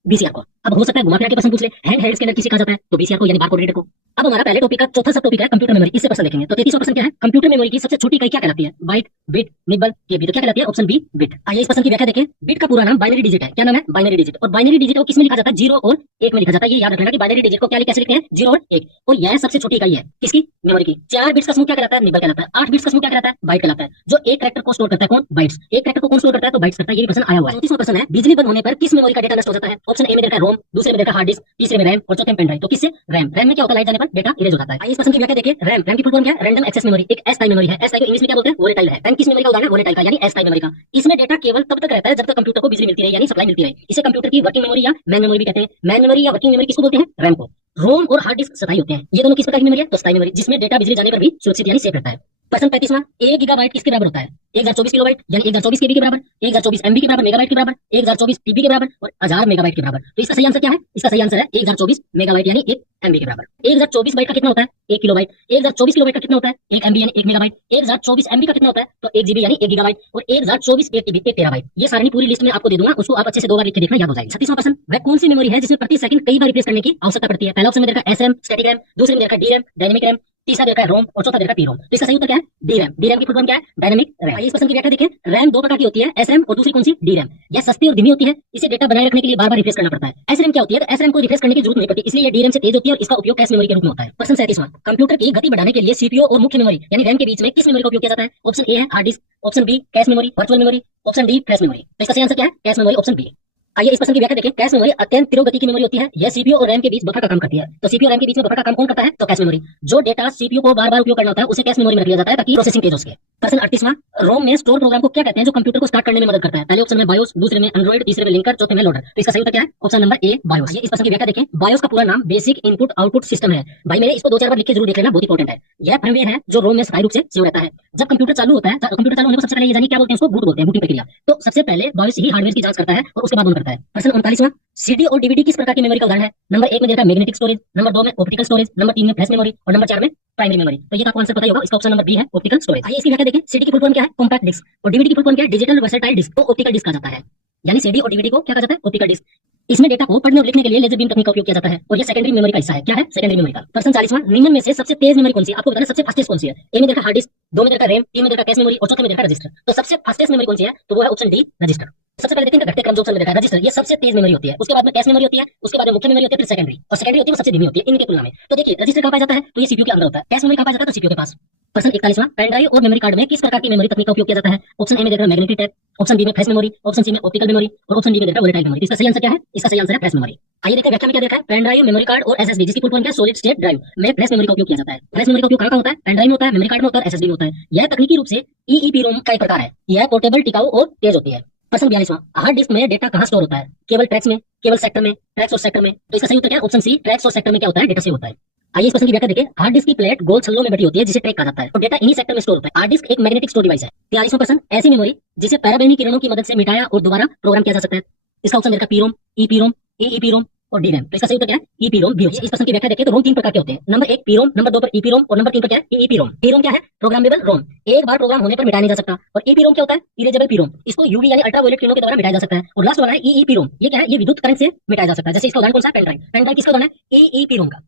BCR को। अब हो सकता है घुमा फिरा के प्रश्न पूछ ले, हैंड हेल्ड स्कैनर किसे कहा जाता है? तो BCR को यानी बारकोड रीडर को। अब हमारा पहले टॉपिक का चौथा सब टॉपिक है कंप्यूटर मेमोरी। इससे प्रश्न देखेंगे। तो 33वां प्रश्न क्या है? कंप्यूटर मेमोरी की सबसे छोटी इकाई क्या कहलाती है? Byte, bit, nibble, KB. तो क्या कहलाती है? Option B, bit. आइए इस प्रश्न की व्याख्या देखें, बिट का पूरा नाम बाइनरी डिजिट है। क्या नाम है? Binary digit. और बाइनरी डिजिट को किसमें लिखा जाता है? 0 और 1 में लिखा जाता है। ये याद रखना कि बाइनरी डिजिट को क्या कैसे लिखते हैं? 0 और 1। और यह सबसे छोटी इकाई है किसकी? मेमोरी की। 4 बिट्स का समूह क्या कहलाता है? निबल कहलाता है। 8 बिट्स का समूह क्या कहलाता है? बाइट कहलाता है। जो एक कैरेक्टर को स्टोर करता है कौन? बाइट्स। एक कैरेक्टर को कौन स्टोर करता है? तो बाइट्स करता है। ये प्रश्न आया हुआ है। 34वां प्रश्न है, बिजली बंद होने पर किस मेमोरी का डेटा नष्ट हो जाता है? ऑप्शन ए में देखा रोम, दूसरे में देखा हार्ड डिस्क, तीसरे में रैम और चौथे में पेन ड्राइव। तो किससे? रैम। रैम में क्या होता है? लाइट जाने पर डेटा इरेज हो जाता है। आइए इस प्रश्न की व्याख्या देखिए, रैम की फुल फॉर्म क्या है? Random access memory. एक एस टाइप मेमोरी है। एस टाइप को इंग्लिश में क्या बोलते हैं? वोलेटाइल है। पेन किस मेमोरी का उदाहरण है? वोलेटाइल का यानी एस टाइप मेमोरी का। इसमें डेटा केवल तब तक रहता है जब तक कंप्यूटर को बिजली मिलती रहे यानी सप्लाई मिलती रहे। इसे कंप्यूटर की वर्किंग मेमोरी या मैन मेमोरी भी कहते हैं। मैन मेमोरी या वर्किंग मेमोरी किसको बोलते हैं? रैम को। रोम और हार्ड डिस्क स्थायी होते हैं। ये दोनों किस प्रकार की मेमोरी है? तो स्थायी मेमोरी, जिसमें डेटा बिजली जाने पर भी सुरक्षित यानी सेफ रहता है। प्रश्न 35वां, 1 गीगाबाइट किसके बराबर होता है? 1024 किलोबाइट यानी 1024 केबी के बराबर, 1024 एमबी के बराबर, मेगाबाइट के बराबर, 1024 टीबी के बराबर और 1000 मेगाबाइट के बराबर। तो इसका सही आंसर क्या है? इसका सही आंसर है 1024 मेगाबाइट यानी 1 एमबी के बराबर। 1024 बाइट का कितना होता है? 1 किलोबाइट। 1024 किलोबाइट का कितना होता है? 1 एमबी यानी 1 मेगाबाइट। 1024 एमबी का कितना होता है? तो 1 जीबी यानी 1 गीगाबाइट। और 1024 1 टीबी 1 टेराबाइट। ये सारी पूरी लिस्ट में आपको दे दूंगा, उसको आप अच्छे से 2 बार लिख के देखना, याद हो जाएगी। 36वां प्रश्न, वह कौन सी मेमोरी है जिसमें प्रति सेकंड कई बार रिप्लेस करने की आवश्यकता पड़ती है? पहला ऑप्शन में देखा एसएम स्टैटिक रैम, दूसरे में देखा डीरैम डायनेमिक रैम, तीसरा देखा रोम और चौथा देखा पीरोम। तो इसका सही उत्तर क्या है? डीरैम। डीरैम की फुल फॉर्म क्या है? Dynamic RAM. आइए इस प्रश्न की व्याख्या देखें, रैम 2 प्रकार की होती है, एसरैम और दूसरी कौन सी? डीरैम। यह सस्ती और धीमी होती है, इसे डेटा बनाए रखने के लिए बार-बार रिफ्रेश करना पड़ता है। एसरैम क्या होती है? तो एसरैम को रिफ्रेश करने की जरूरत नहीं पड़ती, इसलिए यह डीरैम से तेज होती है और इसका उपयोग कैश मेमोरी के रूप में होता है। प्रश्न 37वां, कंप्यूटर की गति बढ़ाने के लिए सीपीयू और मुख्य मेमोरी यानी रैम के बीच में किस मेमोरी का उपयोग किया जाता है? ऑप्शन ए है hard disk, option B cache memory, virtual memory, option D flash memory. तो इसका सही आंसर क्या है? Cache memory, option B. आइए इस प्रश्न की व्याख्या देखें। कैश मेमोरी अत्यंत तीव्र गति की मेमोरी होती है। यह सीपीयू और रैम के बीच बफर का काम करती है। तो सीपीयू और रैम के बीच में बफर का काम कौन करता है? तो कैश मेमोरी। जो डेटा सीपीयू को बार बार उपयोग करना होता है उसे कैश मेमोरी में रख लिया जाता है ताकि प्रोसेसिंग तेज हो सके। प्रश्न 38वां, रोम में स्टोर प्रोग्राम को क्या कहते हैं जो कंप्यूटर को स्टार्ट करने में मदद करता है? पहले ऑप्शन में बायोस, दूसरे में एंड्रॉइड, तीसरे में लिंकर, चौथे में लोडर। तो इसका सही उत्तर क्या है? Option number A BIOS. इस प्रश्न की व्याख्या देखें। बायोस का पूरा नाम बेसिक इनपुट आउटपुट सिस्टम है। भाई मेरे इसको 2-4 बार लिख के जरूर देख लेना, बहुत इंपॉर्टेंट है। यह फर्मवेयर है जो रोम में स्थायी रूप से सेव रहता है। जब कंप्यूटर चालू होता है, कंप्यूटर चालू होने को सबसे पहले ये जानिए क्या बोलते हैं, उसको बूट बोलते हैं, बूटिंग प्रक्रिया। तो सबसे पहले बायोस ही हार्डवेयर की जांच करता है और उसके बाद ऑन करता है। प्रश्न 39वां, सीडी और डीवीडी किस प्रकार की मेमोरी का उदाहरण है? नंबर 1 में देता है मैग्नेटिक स्टोरेज, नंबर 2 में ऑप्टिकल स्टोरेज, नंबर 3 में फ्लैश मेमोरी और नंबर 4 में प्राइमरी मेमोरी। तो ये आपको आंसर पता ही होगा, इसका ऑप्शन नंबर बी है ऑप्टिकल स्टोरेज। आइए इसकी व्याख्या देखें। सीडी की फुल फॉर्म क्या है? Compact disc. और डीवीडी की फुल फॉर्म क्या है? Digital versatile disc. तो ऑप्टिकल डिस्क कहा जाता है। यानी सीडी और डीवीडी को क्या कहा जाता है? Optical disc. इसमें डेटा को पढ़ने और लिखने के लिए लेजर बीम तकनीक का उपयोग किया जाता है और ये सेकेंडरी मेमोरी का हिस्सा है। क्या है? सेकेंडरी मेमोरी का। प्रश्न 40वां, निम्न में से सबसे तेज मेमोरी कौन सी है? आपको बताना सबसे फास्टेस्ट कौन सी है। ए में देखा हार्ड डिस्क, 2 में देखा रैम, 3 में देखा कैश मेमोरी और चौथे में देखा रजिस्टर। तो सबसे फास्टेस्ट मेमोरी कौन सी है? तो वो है ऑप्शन डी रजिस्टर। सबसे पहले देखते हैं घटते क्रम जो ऑप्शन में देखा है रजिस्टर, ये सबसे तेज मेमोरी होती है। उसके बाद में कैश मेमोरी होती है, उसके बाद में मुख्य मेमोरी होती है, फिर सेकेंडरी। और सेकेंडरी होती है वो सबसे धीमी होती है इनके तुलना में। तो देखिए रजिस्टर कहां पाया जाता है? तो ये सीपीयू के अंदर होता है। कैश मेमोरी कहां पाया जाता है? तो सीपीयू के पास। प्रश्न 41वां, पेन ड्राइव और मेमोरी कार्ड में किस प्रकार की मेमोरी तकनीक का उपयोग किया जाता है? ऑप्शन ए में देख रहे हैं मैग्नेटिक टैप, ऑप्शन बी में फ्लैश मेमोरी, ऑप्शन सी में ऑप्टिकल मेमोरी और ऑप्शन डी में देख रहे हैं वोलेटाइल मेमोरी। इसका सही आंसर क्या है? इसका सही आंसर है फ्लैश मेमोरी। आइए देखते हैं व्याख्या में क्या देखा है। पेन ड्राइव, मेमोरी कार्ड और एसएसडी जिसकी फुल फॉर्म क्या है? सॉलिड स्टेट ड्राइव में फ्लैश मेमोरी का उपयोग किया जाता है। फ्लैश मेमोरी का उपयोग कहां होता है? पेन ड्राइव में होता है, मेमोरी कार्ड में होता है, एसएसडी में होता है। यह तकनीकी रूप से ईईपीरोम का एक प्रकार है। यह पोर्टेबल, टिकाऊ और तेज होती है। प्रश्न 42वां, हार्ड डिस्क में डेटा कहां स्टोर होता है? केवल ट्रैक्स में, केवल सेक्टर में, ट्रैक्स और सेक्टर में। तो इसका सही उत्तर क्या है? ऑप्शन सी ट्रैक्स और सेक्टर में क्या होता है? डेटा सेव होता है। आइए इस प्रश्न की व्याख्या देखिए। हार्ड डिस्क की प्लेट गोल छल्लों में बटी होती है जिसे ट्रैक कहा जाता है और डेटा इन्हीं सेक्टर में स्टोर होता है। हार्ड डिस्क एक मैग्नेटिक स्टोर डिवाइस है। 43वां प्रश्न, ऐसी मेमोरी जिसे पराबैंगनी किरणों की मदद से मिटाया और दोबारा प्रोग्राम किया जा सकता है। इसका ऑप्शन देखा पीरोम, ईपीरोम, एईपीरोम और डीरैम। तो इसका सही उत्तर क्या है? ईपीरोम भी। इस प्रश्न की व्याख्या देखिए तो रोम 3 प्रकार के होते हैं। नंबर 1 पीरोम, नंबर 2 पर ईपीरोम और नंबर 3 पर क्या है? ईईपीरोम। पीरोम क्या है? प्रोग्रामेबल रोम, एक बार प्रोग्राम होने पर मिटाया नहीं जा सकता। और ईपीरोम क्या होता है? इरेजेबल पीरोम, इसको यूवी यानी अल्ट्रावायलेट किरणों के द्वारा मिटाया जा सकता है। और लास्ट वाला है ईईपीरोम, ये क्या है? ये विद्युत करंट से मिटाया जा सकता है। जैसे इसका उदाहरण कौन सा है? Pen drive. पेन ड्राइव किसका उदाहरण है? ईईपीरोम का।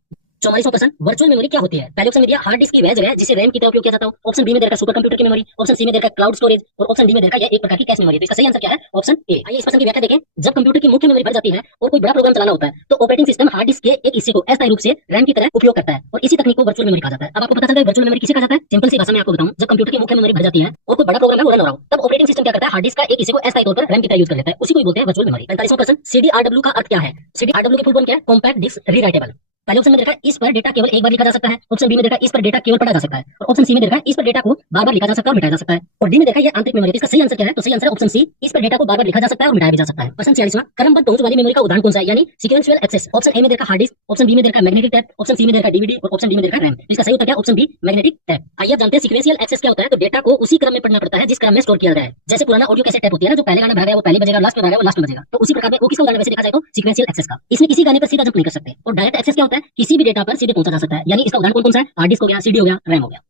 44वां प्रश्न, वर्चुअल मेमोरी क्या होती है? पहले ऑप्शन में दिया हार्ड डिस्क की वह जगह जिसे रैम की तरह उपयोग किया जाता हो। ऑप्शन बी में देखा सुपर कंप्यूटर की मेमोरी, ऑप्शन सी में देखा क्लाउड स्टोरेज और ऑप्शन डी में देखा यह एक प्रकार की कैश मेमोरी। तो इसका सही आंसर क्या है? ऑप्शन ए। आइए इस प्रश्न की व्याख्या देखें। जब कंप्यूटर की मुख्य मेमोरी भर जाती है और कोई बड़ा प्रोग्राम चलाना होता है तो ऑपरेटिंग सिस्टम हार्ड डिस्क के एक हिस्से को अस्थायी रूप से रैम की तरह उपयोग करता है और इसी तकनीक को वर्चुअल मेमोरी कहा जाता है। अब आपको पता चल गया वर्चुअल मेमोरी किसे कहा जाता है? सिंपल सी भाषा में आपको बताऊं, जब कंप्यूटर की मुख्य मेमोरी भर जाती है और कोई बड़ा प्रोग्राम है वो रन हो रहा हो तब ऑपरेटिंग सिस्टम क्या करता है? हार्ड डिस्क का एक हिस्से को अस्थायी तौर पर रैम की तरह यूज कर लेता है, उसी को बोलते हैं वर्चुअल मेमोरी। 45वां प्रश्न, सीडीआरडब्ल्यू का अर्थ क्या है? सीडीआरडब्ल्यू की फुल फॉर्म क्या है? Compact disc rewritable. पहले ऑप्शन में देखा इस पर डेटा केवल एक बार लिखा जा सकता है, ऑप्शन बी में देखा इस पर डेटा केवल पढ़ा जा सकता है और ऑप्शन सी में देखा इस पर डेटा को बार-बार लिखा जा सकता है और मिटाया जा सकता है और डी में देखा ये आंतरिक मेमोरी। इसका सही आंसर क्या है? तो सही आंसर है ऑप्शन सी, इस पर डेटा को बार-बार लिखा जा सकता है और मिटाया भी जा सकता है। प्रश्न 46वां, क्रमबद्ध पहुंच वाली मेमोरी का उदाहरण कौन सा है? यानी सीक्वेंशियल एक्सेस। ऑप्शन ए में देखा हार्ड डिस्क, ऑप्शन बी में देखा मैग्नेटिक टैप, ऑप्शन सी में देखा डीवीडी और ऑप्शन डी में देखा रैम। इसका सही उत्तर क्या है? Option B magnetic tape. आइए आप जानते हैं सीक्वेंशियल एक्सेस क्या होता है? तो डेटा को उसी क्रम में पढ़ना पड़ता है जिस क्रम में स्टोर किया गया है। जैसे पुराना ऑडियो कैसेट टैप होती है ना, जो पहले गाना भरा गया वो पहले बजेगा, लास्ट में भरा गया वो लास्ट में बजेगा। तो उसी प्रकार में वो किसका उदाहरण वैसे देखा जाए तो सीक्वेंशियल एक्सेस का। इसमें किसी गाने पर सीधा जंप नहीं कर सकते। और डायरेक्ट एक्सेस क्या होता है? किसी भी डेटा पर सीधे पहुंचा जा सकता है। यानी इसका उदाहरण कौन सा है? हार्ड डिस्क हो गया, सीडी हो गया, रैम हो गया।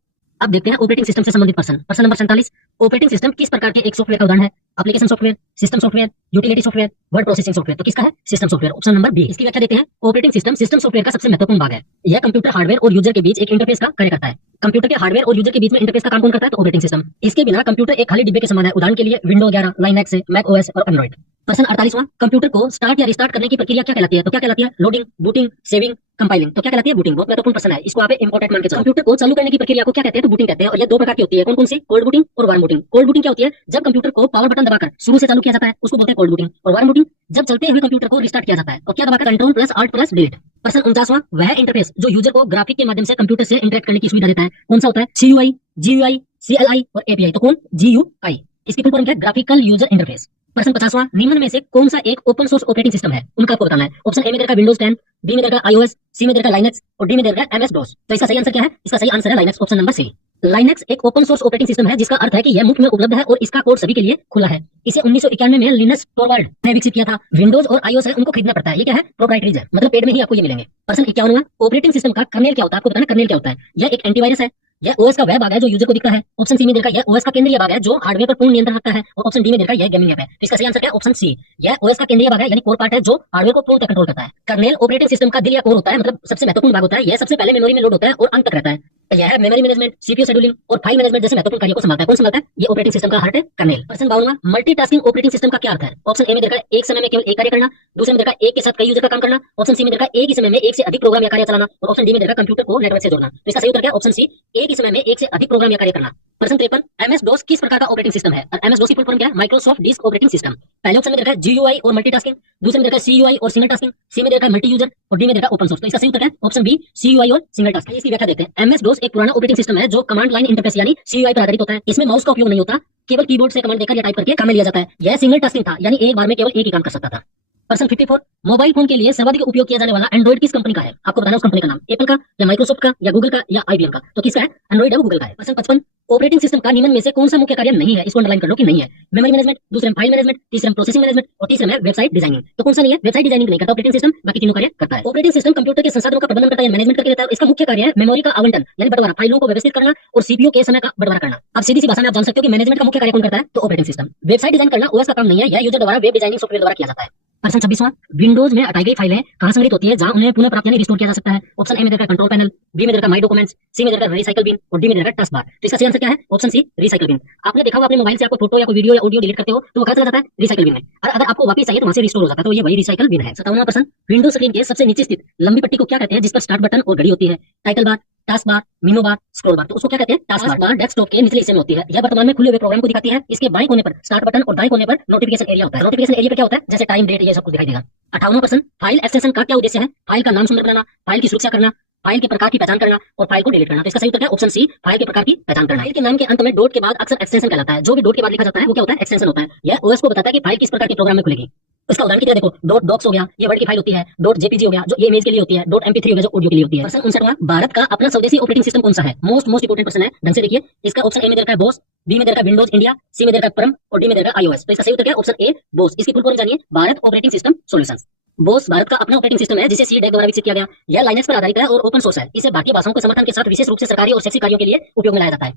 अब देखते हैं ऑपरेटिंग सिस्टम से संबंधित प्रश्न। प्रश्न नंबर 47, ऑपरेटिंग सिस्टम किस प्रकार के एक सॉफ्टवेयर का उदाहरण है? Application software, system software, utility software, word processing software. तो किसका है? System software, option number B. इसकी व्याख्या देते हैं। ऑपरेटिंग सिस्टम सिस्टम सॉफ्टवेयर का सबसे महत्वपूर्ण भाग है। यह कंप्यूटर हार्डवेयर और यूजर के बीच एक इंटरफेस का कार्य करता है। कंप्यूटर के हार्डवेयर और यूजर के बीच में इंटरफेस का काम कौन करता है? तो ऑपरेटिंग सिस्टम। इसके बिना कंप्यूटर एक खाली डिब्बे के समान है। उदाहरण के लिए विंडो 11, लाइनक्स, मैक ओएस और एंड्रॉइड। प्रश्न 48वां, कंप्यूटर को स्टार्ट या रिस्टार्ट करने की प्रक्रिया क्या कहलाती है? तो क्या कहलाती है? Loading, booting, saving, compiling. तो क्या कहलाती है? बूटिंग। बहुत महत्वपूर्ण प्रश्न है, इसको आप इंपॉर्टेंट मान के चलो। कंप्यूटर को चालू करने की प्रक्रिया को क्या कहते हैं? तो बूटिंग कहते हैं। और ये दो प्रकार की होती है। कौन कौन सी? कोल्ड बूटिंग और वार्म बूटिंग। कोल्ड बूटिंग क्या होती है? जब कंप्यूटर को पावर बटन दबाकर शुरू से चालू किया जाता है उसको बोलते हैं कोल्ड बूटिंग। और वार्म बूटिंग जब चलते हुए कंप्यूटर को रिस्टार्ट किया जाता है और क्या दबाकर? Control plus alt plus delete. प्रश्न 49वां, वह इंटरफेस जो यूजर को ग्राफिक के माध्यम से कंप्यूटर से इंटरेक्ट करने की सुविधा देता है कौन सा होता है? CUI, GUI, CLI और API। तो कौन? GUI। इसकी फुल फॉर्म क्या है? Graphical user interface. प्रश्न 50वां, निम्न में से कौन सा एक ओपन सोर्स ऑपरेटिंग सिस्टम है? उनका आपको बताना है। ऑप्शन ए में देखा विंडोज 10, बी में देखा iOS, सी में देखा लाइनक्स और डी में देखा MS DOS। तो इसका सही आंसर क्या है? इसका सही आंसर है Linux, option number C. Linux एक ओपन सोर्स ऑपरेटिंग सिस्टम है जिसका अर्थ है कि यह मुफ्त में उपलब्ध है और इसका कोड सभी के लिए खुला है। इसे 1991 में लिनक्स टोरवाल्ड ने विकसित किया था। विंडोज और iOS है उनको खरीदना पड़ता है। ये क्या है? प्रोप्राइटरीज है, मतलब पेड में ही आपको ये मिलेंगे। प्रश्न 51वां, ऑपरेटिंग सिस्टम का कर्नेल क्या होता है? आपको बताना कर्नेल क्या होता है। यह एक एंटीवायरस है, यह ओएस का वह भाग है जो यूजर को दिखता है। ऑप्शन सी में देखा यह ओएस का केंद्रीय भाग है जो हार्डवेयर पर पूर्ण नियंत्रण रखता है और ऑप्शन डी में देखा यह गेमिंग ऐप है। तो इसका सही आंसर क्या है? ऑप्शन सी, यह ओएस का केंद्रीय भाग है यानी कोर पार्ट है जो हार्डवेयर को पूर्ण कंट्रोल करता है। कर्नेल ऑपरेटिंग सिस्टम का दिल या कोर होता है, मतलब सबसे महत्वपूर्ण भाग होता है। यह सबसे पहले मेमोरी में लोड होता है और अंत तक रहता है। यह है मेमोरी मैनेजमेंट, सीपीयू शेड्यूलिंग और फाइल मैनेजमेंट जैसे महत्वपूर्ण कार्यों को संभालता है। कौन संभालता है? ये ऑपरेटिंग सिस्टम का हार्ट है कर्नेल। प्रश्न 52वां, मल्टीटास्किंग ऑपरेटिंग सिस्टम का क्या अर्थ है? ऑप्शन ए में देखा एक समय में केवल एक कार्य करना, दूसरे में देखा एक के साथ कई यूजर का काम करना, ऑप्शन सी में देखा एक ही समय में एक से अधिक प्रोग्राम या कार्य चलाना, और ऑप्शन डी में देखा कंप्यूटर को नेटवर्क से जोड़ना। तो इसका सही उत्तर क्या है? ऑप्शन सी, एक ही समय में एक से अधिक प्रोग्राम या कार्य करना। प्रश्न 53, एमएस डोस किस प्रकार का ऑपरेटिंग सिस्टम है? एमएस डोस की फुल फॉर्म क्या है? Microsoft disk operating system. पहले ऑप्शन में देखा जीयूआई और मल्टीटास्किंग, दूसरे में देखा सीयूआई और सिंगल टास्किंग, सी में देखा मल्टी यूजर और डी में देखा ओपन सोर्स। तो इसका सही उत्तर है ऑप्शन बी, सीयूआई और सिंगल टास्किंग। इसकी व्याख्या देखते हैं। एमएस डोस एक पुराना ऑपरेटिंग सिस्टम है जो कमांड लाइन इंटरफेस यानी सीयूआई पर आधारित होता है। इसमें माउस का उपयोग नहीं होता, केवल कीबोर्ड से कमांड देकर या टाइप करके काम लिया जाता है। यह सिंगल टास्किंग था, यानी एक बार में केवल एक ही काम कर सकता था। प्रश्न 54, मोबाइल फोन के लिए सर्वाधिक उपयोग किया जाने वाला एंड्रॉइड किस कंपनी का है? आपको बताना उस कंपनी का नाम, एप्पल का या माइक्रोसॉफ्ट का या गूगल का या आईबीएम का। तो किसका है? एंड्रॉइड है, वो गूगल का है। प्रश्न 55, ऑपरेटिंग सिस्टम का निम्न में से कौन सा मुख्य कार्य नहीं है? इसको अंडरलाइन कर लो कि नहीं है। मेमोरी मैनेजमेंट, दूसरे में फाइल मैनेजमेंट, तीसरे में प्रोसेसिंग मैनेजमेंट और तीसरे में वेबसाइट डिजाइनिंग। तो कौन सा नहीं है? वेबसाइट डिजाइनिंग नहीं करता ऑपरेटिंग सिस्टम, बाकी तीनों कार्य करता है। ऑपरेटिंग सिस्टम कंप्यूटर के संसाधनों का प्रबंधन करता है, मैनेजमेंट करके देता है। इसका मुख्य कार्य है मेमोरी का आवंटन यानी बंटवारा, फाइलों को व्यवस्थित करना और सीपीयू के समय का बंटवारा करना। अब सीधी सी भाषा में आप जान सकते हो कि मैनेजमेंट का मुख्य कार्य कौन करता है? तो ऑपरेटिंग सिस्टम। वेबसाइट डिजाइन करना ओएस का काम नहीं है, यह यूजर द्वारा वेब डिजाइनिंग सॉफ्टवेयर द्वारा किया जाता है। प्रश्न 26वां, विंडोज में हटाई गई फाइलें कहां संग्रहित होती है जहां उन्हें पुनः प्राप्त यानी रिस्टोर किया जा सकता है? ऑप्शन ए में देखा कंट्रोल पैनल, बी में देखा माई डॉक्यूमेंट्स, सी में देखा रिसाइकल बिन और डी में देखा टास्क बार। तो इसका सही आंसर क्या है? Option C, recycle bin. आपने देखा होगा अपने मोबाइल से आपको फोटो या कोई वीडियो या ऑडियो डिलीट करते हो तो वो कहां चला जाता है? रिसाइकल बिन में। और अगर आपको वापस चाहिए तो वहां से रिस्टोर हो जाता है, तो ये वही रिसाइकल बिन है। 57वां प्रश्न, विंडोज स्क्रीन के सबसे नीचे स्थित लंबी पट्टी को क्या कहते हैं जिस पर स्टार्ट बटन और घड़ी होती है? टाइटल बार, टास्क बार, मेनू बार, स्क्रॉल बार। तो उसको क्या कहते हैं? टास्क बार डेस्कटॉप के निचले हिस्से में होती है। यह वर्तमान में खुले हुए प्रोग्राम को दिखाती है। इसके बाएं कोने पर स्टार्ट बटन और दाएं कोने पर नोटिफिकेशन एरिया होता है। नोटिफिकेशन एरिया पे क्या होता है? जैसे टाइम, डेट, ये सब कुछ दिखाई देगा। 58वां प्रश्न, फाइल एक्सटेंशन का क्या उद्देश्य है? फाइल का नाम सुंदर बनाना, फाइल की सुरक्षा करना, फाइल के प्रकार की पहचान करना और फाइल को डिलीट करना। तो इसका सही उत्तर क्या है? ऑप्शन सी, फाइल के प्रकार की पहचान करना। फाइल के नाम के अंत में डॉट के बाद अक्सर एक्सटेंशन कहलाता है। जो भी डॉट के बाद लिखा जाता है वो क्या होता है? एक्सटेंशन होता है। यह ओएस को बताता है कि फाइल किस प्रकार के प्रोग्राम में खुलेगी। इसका उदाहरण की तरह देखो, डॉट डॉक्स हो गया, ये वर्ड की फाइल होती है। डॉट जेपीजी हो गया, जो ये इमेज के लिए होती है। डॉट एमपी3 हो गया, जो ऑडियो के लिए होती है। प्रश्न 59वां, भारत का अपना स्वदेशी ऑपरेटिंग सिस्टम कौन सा है? मोस्ट इंपोर्टेंट प्रश्न है, ढंग से देखिए। इसका ऑप्शन ए में देखा है बोस, बी में देखा है विंडोज इंडिया, सी में देखा है परम और डी में देखा है आईओएस। तो इसका सही उत्तर क्या है? ऑप्शन ए, बोस। इसकी फुल फॉर्म जानिए, Bharat operating system solutions. Bose Bharat का अपना ऑपरेटिंग सिस्टम है जिसे सी द्वारा विकसित किया गया। यह लाइनेक्स पर आधारित है और ओपन सोर्स है। इसे भारतीय भाषाओं के समर्थन के साथ विशेष रूप से सरकारी और शैक्षिक कार्यों के लिए उपयोग में लाया जाता है।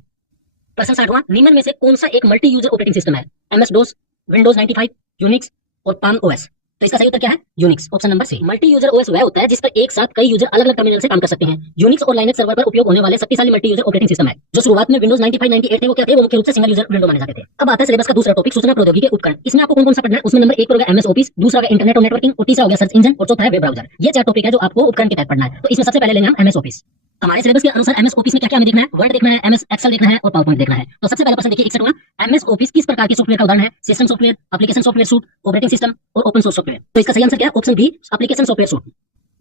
प्रश्न 60वां, निम्न में से कौन सा एक मल्टी यूजर ऑपरेटिंग सिस्टम है? एमएस डोस, विंडोज 95, यूनिक्स और पाम ओएस। तो इसका सही उत्तर क्या है? Unix, option number C. Multi user OS वह होता है जिस पर एक साथ कई यूजर अलग अलग टर्मिनल से काम कर सकते हैं। यूनिक्स और लाइनेक्स सर्वर पर उपयोग होने वाले शक्तिशाली मल्टी यूजर ऑपरेटिंग सिस्टम है। जो शुरुआत में विंडोज 95, 98 थे वो क्या थे? वो मुख्य रूप से सिंगल यूजर विंडो माने जाते थे। अब आता है सिलेबस का दूसरा टॉपिक, सूचना प्रौद्योगिकी के उपकरण। इसमें आपको कौन सा पढ़ना है? उसमें नंबर 1 पर होगा एमएस ऑफिस, दूसरा होगा इंटरनेट और नेटवर्किंग और तीसरा हो गया सर्च इंजन और चौथा है वेब ब्राउजर। ये 4 टॉपिक है जो आपको उपकरण के तहत पढ़ना है। तो इसमें सबसे पहले लेंगे हम एमएस ऑफिस। हमारे सिलेबस के अनुसार एमएस ऑफिस में क्या क्या हमें देखना है? वर्ड देखना है, एमएस एक्सेल देखना है और पावर पॉइंट देखना है। तो सबसे पहला प्रश्न देखिए 61वां, एमएस ऑफिस किस प्रकार के सॉफ्टवेयर का उदाहरण है? System software, application software suite, operating system और ओपन सोर्स सॉफ्टवेयर। तो इसका सही आंसर क्या है? Option B, application software suite.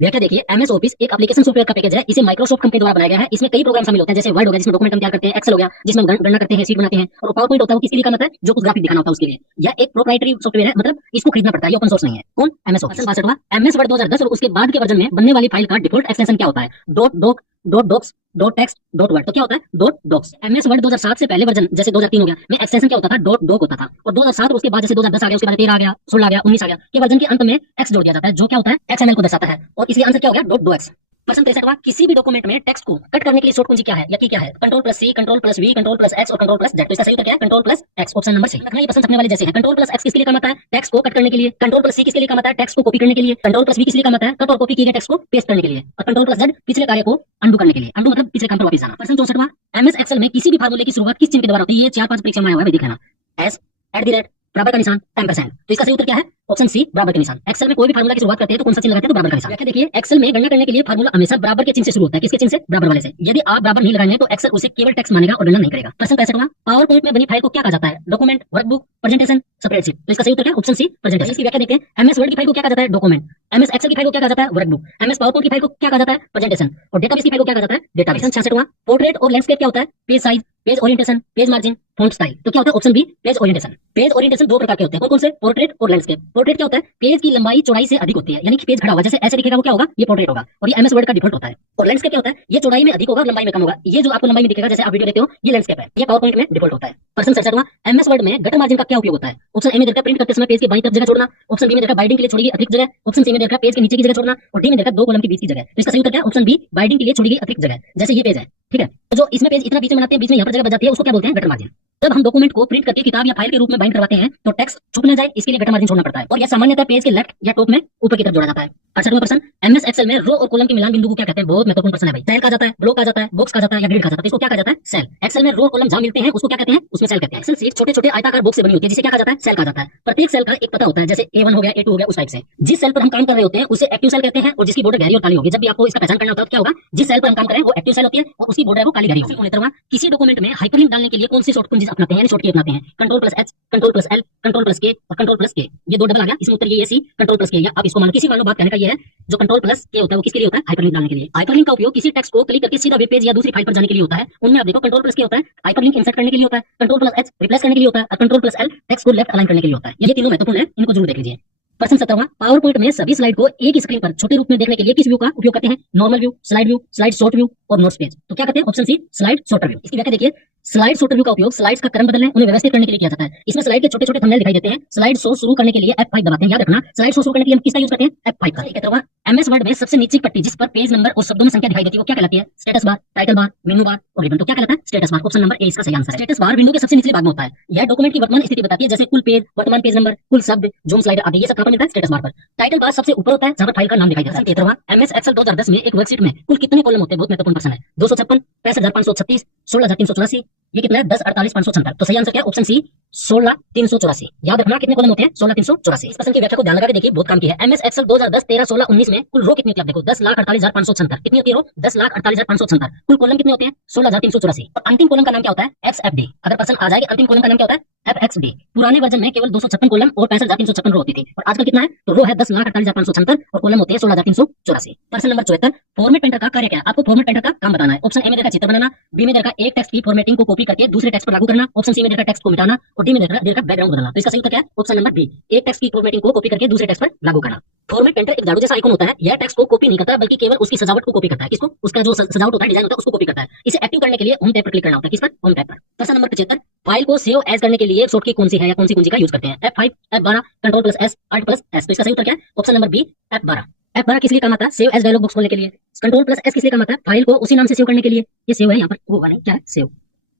व्याख्या देखिए, एमएस ऑफिस एक एप्लीकेशन सॉफ्टवेयर का पैकेज है। इसे माइक्रोसॉफ्ट कंपनी द्वारा बनाया गया है। इसमें कई प्रोग्राम शामिल होते हैं, जैसे वर्ड हो गया जिसमें डॉक्यूमेंट हम तैयार करते हैं, एक्सेल हो गया जिसमें हम गणना करते हैं, शीट बनाते हैं, और पावर पॉइंट होता है वो किसके लिए काम आता है? जो कुछ ग्राफिक दिखाना होता है उसके लिए। यह एक प्रोप्राइटरी सॉफ्टवेयर है, मतलब इसको खरीदना पड़ता है, ये ओपन सोर्स नहीं है। कौन? MS Office. 62वां, एमएस वर्ड 2010 और उसके बाद के वर्जन में बनने वाली फाइल का डिफॉल्ट एक्सटेंशन क्या होता है? Dot doc, dot docx, dot text, dot word. तो क्या होता है? Dot docx. एमएस वर्ड 2007 से पहले वर्जन जैसे 2003 हो गया में एक्सटेंशन क्या होता था? डॉट डॉक होता था। और 2007 और उसके बाद जैसे 2010 आ गया, उसके बाद 13 आ गया, 16 आ गया, 19 आ गया, के वर्जन के अंत में एक्स जोड़ दिया जाता है, जो क्या होता है? एक्सएमएल को दर्शाता है। और इसलिए आंसर क्या हो गया? Dot docx. प्रश्न 63वां, किसी भी डॉक्यूमेंट में टेक्स्ट को कट करने के लिए शॉर्ट कुंजी क्या है या की क्या है? Control plus C, control plus V, control plus X और कंट्रोल प्लस जेड। तो इसका सही उत्तर क्या है? Control plus X, option number C. ये प्रश्न छपने वाले जैसे हैं। कंट्रोल प्लस एक्स किसके लिए काम आता है? टेक्स्ट को कट करने के लिए। कंट्रोल प्लस सी किसके लिए काम आता है? टेक्स्ट को कॉपी करने के लिए। कंट्रोल प्लस वी किसके लिए काम आता है? कट और कॉपी किए गए टेक्स्ट को पेस्ट करने के लिए। और कंट्रोल प्लस जेड पिछले कार्य को अंडू करने के लिए। अंडू मतलब पिछले काम पर वापस जाना। प्रश्न 64वां, एमएस एक्सेल में किसी भी फार्मूले की शुरुआत किस चिन्ह के द्वारा होती है? ये 4-5 परीक्षा में आया हुआ है, देख लेना। एस, @ बराबर का निशान, एम्परसैंड। तो इसका सही उत्तर क्या है? ऑप्शन सी, बराबर के निशान। एक्सेल में कोई भी फार्मूला की शुरुआत करते हैं तो कौन सा चिन्ह लगाते हैं? तो बराबर का निशान। व्याख्या देखिए, एक्सेल में गणना करने के लिए फार्मूला हमेशा बराबर के चिन्ह से शुरू होता है। किसके चिन्ह से? बराबर वाले से। यदि आप बराबर नहीं लगाएंगे तो एक्सेल उसे केवल टेक्स्ट मानेगा और गणना नहीं करेगा। प्रश्न 65वां, पावर पॉइंट में बनी फाइल को क्या कहा जाता है? Document, workbook, presentation, spreadsheet. तो इसका सही उत्तर क्या है? Option C, presentation. इसकी व्याख्या देखते हैं। एमएस वर्ड की फाइल को क्या कहा जाता है? डॉक्यूमेंट। एमएस एक्सेल की फाइल को क्या कहा जाता है? वर्कबुक। एमएस पावर पॉइंट की फाइल को क्या कहा जाता है? प्रेजेंटेशन। और डेटाबेस की फाइल को क्या कहा जाता है? डेटाबेस। 66वां, पोर्ट्रेट और लैंडस्केप क्या होता है? Page size, page orientation, page margin, font style. तो क्या होता है? Option B, page orientation. Page orientation 2 प्रकार के होते हैं। कौन कौन से? पोर्ट्रेट और लैंडस्केप। पोर्ट्रेट क्या होता है? पेज की लंबाई चौड़ाई से अधिक होती है, यानी कि पेज खड़ा हुआ जैसे ऐसे दिखेगा वो क्या होगा? ये पोर्ट्रेट होगा। और ये एमएस वर्ड का डिफॉल्ट होता है। और लैंडस्केप क्या होता है? ये चौड़ाई में अधिक होगा, लंबाई में कम होगा। ये जो आपको लंबाई में दिखेगा जैसे आप वीडियो देखते हो, ये लैंडस्केप है। ये पावर पॉइंट में डिफॉल्ट होता है। प्रश्न 67वां, एमएस वर्ड में गटर मार्जिन का क्या उपयोग होता है? ऑप्शन ए में देखा प्रिंट करते समय पेज की बाईं तरफ जगह छोड़ना। ऑप्शन बी में देखा बाइंडिंग के लिए छोड़ी गई अतिरिक्त जगह। ऑप्शन सी में देखा पेज के नीचे की जगह छोड़ना। और डी में देखा 2 कॉलम के बीच की जगह। तो इसका सही उत्तर क्या है? ऑप्शन बी, बाइंडिंग के लिए छोड़ी गई अतिरिक्त जगह। जैसे ये पेज है, ठीक है, तो जो इसमें पेज इतना बीच में बनाते हैं, बीच में यहाँ पर जगह बच जाती है, उसको क्या बोलते हैं? Gutter margin. जब हम डॉक्यूमेंट को प्रिंट करके किताब या फाइल के रूप में बाइंड करवाते हैं तो टेक्स्ट छुप न जाए इसके लिए गटर मार्जिन छोड़ना पड़ता है। और यह सामान्यतः पेज के लेफ्ट या टॉप में ऊपर की तरफ जोड़ा जाता है। 68वां प्रश्न, एमएस एक्सेल में रो और कॉलम के मिलान बिंदु को क्या कहते हैं? बहुत महत्वपूर्ण प्रश्न है भाई। सेल कहा जाता है, ब्लॉक कहा जाता है, बॉक्स कहा जाता है या ग्रिड कहा जाता है। इसको क्या कहा जाता है? सेल। एक्सेल में रो और कॉलम जहां मिलते हैं उसको क्या कहते हैं? उसमें सेल कहते हैं। एक्सेल शीट छोटे छोटे आयताकार बॉक्स से बनी होती है जिसे क्या कहा जाता है? सेल कहा जाता है। प्रत्येक सेल का एक पता होता है, जैसे A1 हो गया, A2 हो गया, उस टाइप से। जिस सेल पर हम काम कर रहे होते हैं उसे एक्टिव सेल कहते हैं और जिसकी बॉर्डर गहरी और काली होगी। जब भी आपको इसका पहचान करना होता है तो क्या होगा? जिस सेल पर हम काम कर रहे हैं वो एक्टिव सेल होती है और उसकी बॉर्डर है वो काली गहरी होगी। किसी डॉक्यूमेंट में हाइपरलिंक डालने के लिए कौन सी शॉर्ट कुंजी अपनाते हैं, शॉर्ट की अपनाते हैं? Ctrl+H, Ctrl+L, Ctrl+K और Ctrl+K। ये दो डबल आ गया, इसमें उत्तर ये C, Ctrl+K। या आप इसको मान लो बात कहने का ये है, जो Ctrl+K होता है वो किसके लिए होता है? हाइपरलिंक डालने के लिए। हाइपरलिंक का उपयोग किसी टेक्स्ट को क्लिक करके सीधा वेब पेज या दूसरी फाइल पर जाने के लिए होता है। उनमें आप देखो Ctrl+K होता है हाइपरलिंक इंसर्ट करने के लिए होता है, Ctrl+H रिप्लेस करने के लिए होता है और Ctrl+L टेक्स्ट को लेफ्ट अलाइन करने के लिए होता है। ये तीनों महत्वपूर्ण है, इनको जरूर देख लीजिए। प्रश्न 17वां, पावर पॉइंट में सभी स्लाइड को एक स्क्रीन पर छोटे रूप में देखने के लिए किस व्यू का उपयोग करते हैं? Normal view, slide sorter view और नोट्स पेज। तो क्या कहते हैं? Option C, slide sorter view. इसकी व्याख्या देखिए, स्लाइड शॉर्टर व्यू का उपयोग स्लाइड्स का क्रम बदलने, उन्हें व्यवस्थित करने के लिए किया जाता है। इसमें स्लाइड के छोटे छोटे थंबनेल दिखाई देते हैं। स्लाइड शो शुरू करने के लिए F5 दबाते हैं। याद रखना, स्लाइड शो शुरू करने के लिए हम किसका यूज करते हैं? F5 का। 17वां, एमएस वर्ड में सबसे नीचे पट्टी जिस पर पेज नंबर और शब्दों में संख्या दिखाई देती है वो क्या कहलाती है? स्टेटस बार, टाइटल बार, मेनू बार और रिबन। तो क्या कहलाता है? Status bar. Option number A इसका सही आंसर है। स्टेटस बार विंडो के सबसे निचले भाग में होता है। यह डॉक्यूमेंट की वर्तमान स्थिति बताती है, जैसे कुल पेज, वर्तमान पेज नंबर, कुल शब्द, जूम स्लाइडर आदि। ये सब कहां पर मिलता है? स्टेटस बार पर। टाइटल बार सबसे ऊपर होता है जहां पर फाइल का नाम दिखाई देता है। 17वां, एमएस एक्सेल 2010 में एक वर्कशीट में कुल कितने कॉलम होते हैं? बहुत महत्वपूर्ण प्रश्न है। 256, 65536, 16384। ये कितना है? 10, 48, 576। तो सही आंसर क्या है? Option C, 16384। याद रखना कितने कॉलम होते हैं? 16384। इस प्रश्न की व्याख्या को ध्यान लगा के देखिए, बहुत काम की है। एमएस एक्सेल 2010, 13, 16, 19 में कुल रो कितनी होती है? आप देखो 10,48,576। कितनी होती है रो? 10,48,576। कुल कॉलम कितने होते हैं? 16,384। और अंतिम कॉलम का नाम क्या होता है? XFD। अगर प्रश्न आ जाएगा अंतिम कॉलम का नाम क्या होता है? FXD। पुराने वर्जन में केवल 256 कॉलम और 65,356 रो होती थी और आजकल कितना है? तो रो है 10,48,576 और कॉलम होते हैं 16,384। प्रश्न नंबर 74, फॉर्मेट पेंटर का कार्य क्या है? आपको फॉर्मेट पेंटर का काम बताना है। ऑप्शन ए में देखा चित्र बनाना, बी में देखा एक टेक्स्ट की फॉर्मेटिंग को कॉपी करके दूसरे टेक्स्ट पर लागू करना, ऑप्शन सी में देखा टेक्स्ट को मिटाना और डी में देखा बैकग्राउंड बदलना। तो इसका सही उत्तर क्या है? ऑप्शन नंबर बी, एक टेक्स्ट की फॉर्मेटिंग को कॉपी करके दूसरे टेक्स्ट पर लागू करना। फॉर्मेट पेंटर एक झाड़ू जैसा आइकन होता है। यह टेक्स्ट को कॉपी नहीं करता बल्कि केवल उसकी सजावट को कॉपी करता है। किसको? उसका जो सजावट होता है, डिजाइन होता है, उसको कॉपी करता है। इसे एक्टिव करने के लिए होम टैब पर क्लिक करना होता है। किस पर? होम टैब पर। प्रश्न नंबर 75, फाइल को सेव एज करने के लिए शॉर्टकी कौन सी है या कौन सी कुंजी का यूज करते हैं? F5, F12, Ctrl+S, Alt+S। तो इसका सही उत्तर क्या है? Option number B, F12। F12 किस लिए काम आता है? सेव एज डायलॉग बॉक्स खोलने के लिए। Ctrl+S किस लिए काम आता है? फाइल को उसी नाम से सेव करने के लिए। ये सेव है, यहाँ पर होगा नहीं, क्या है? सेव।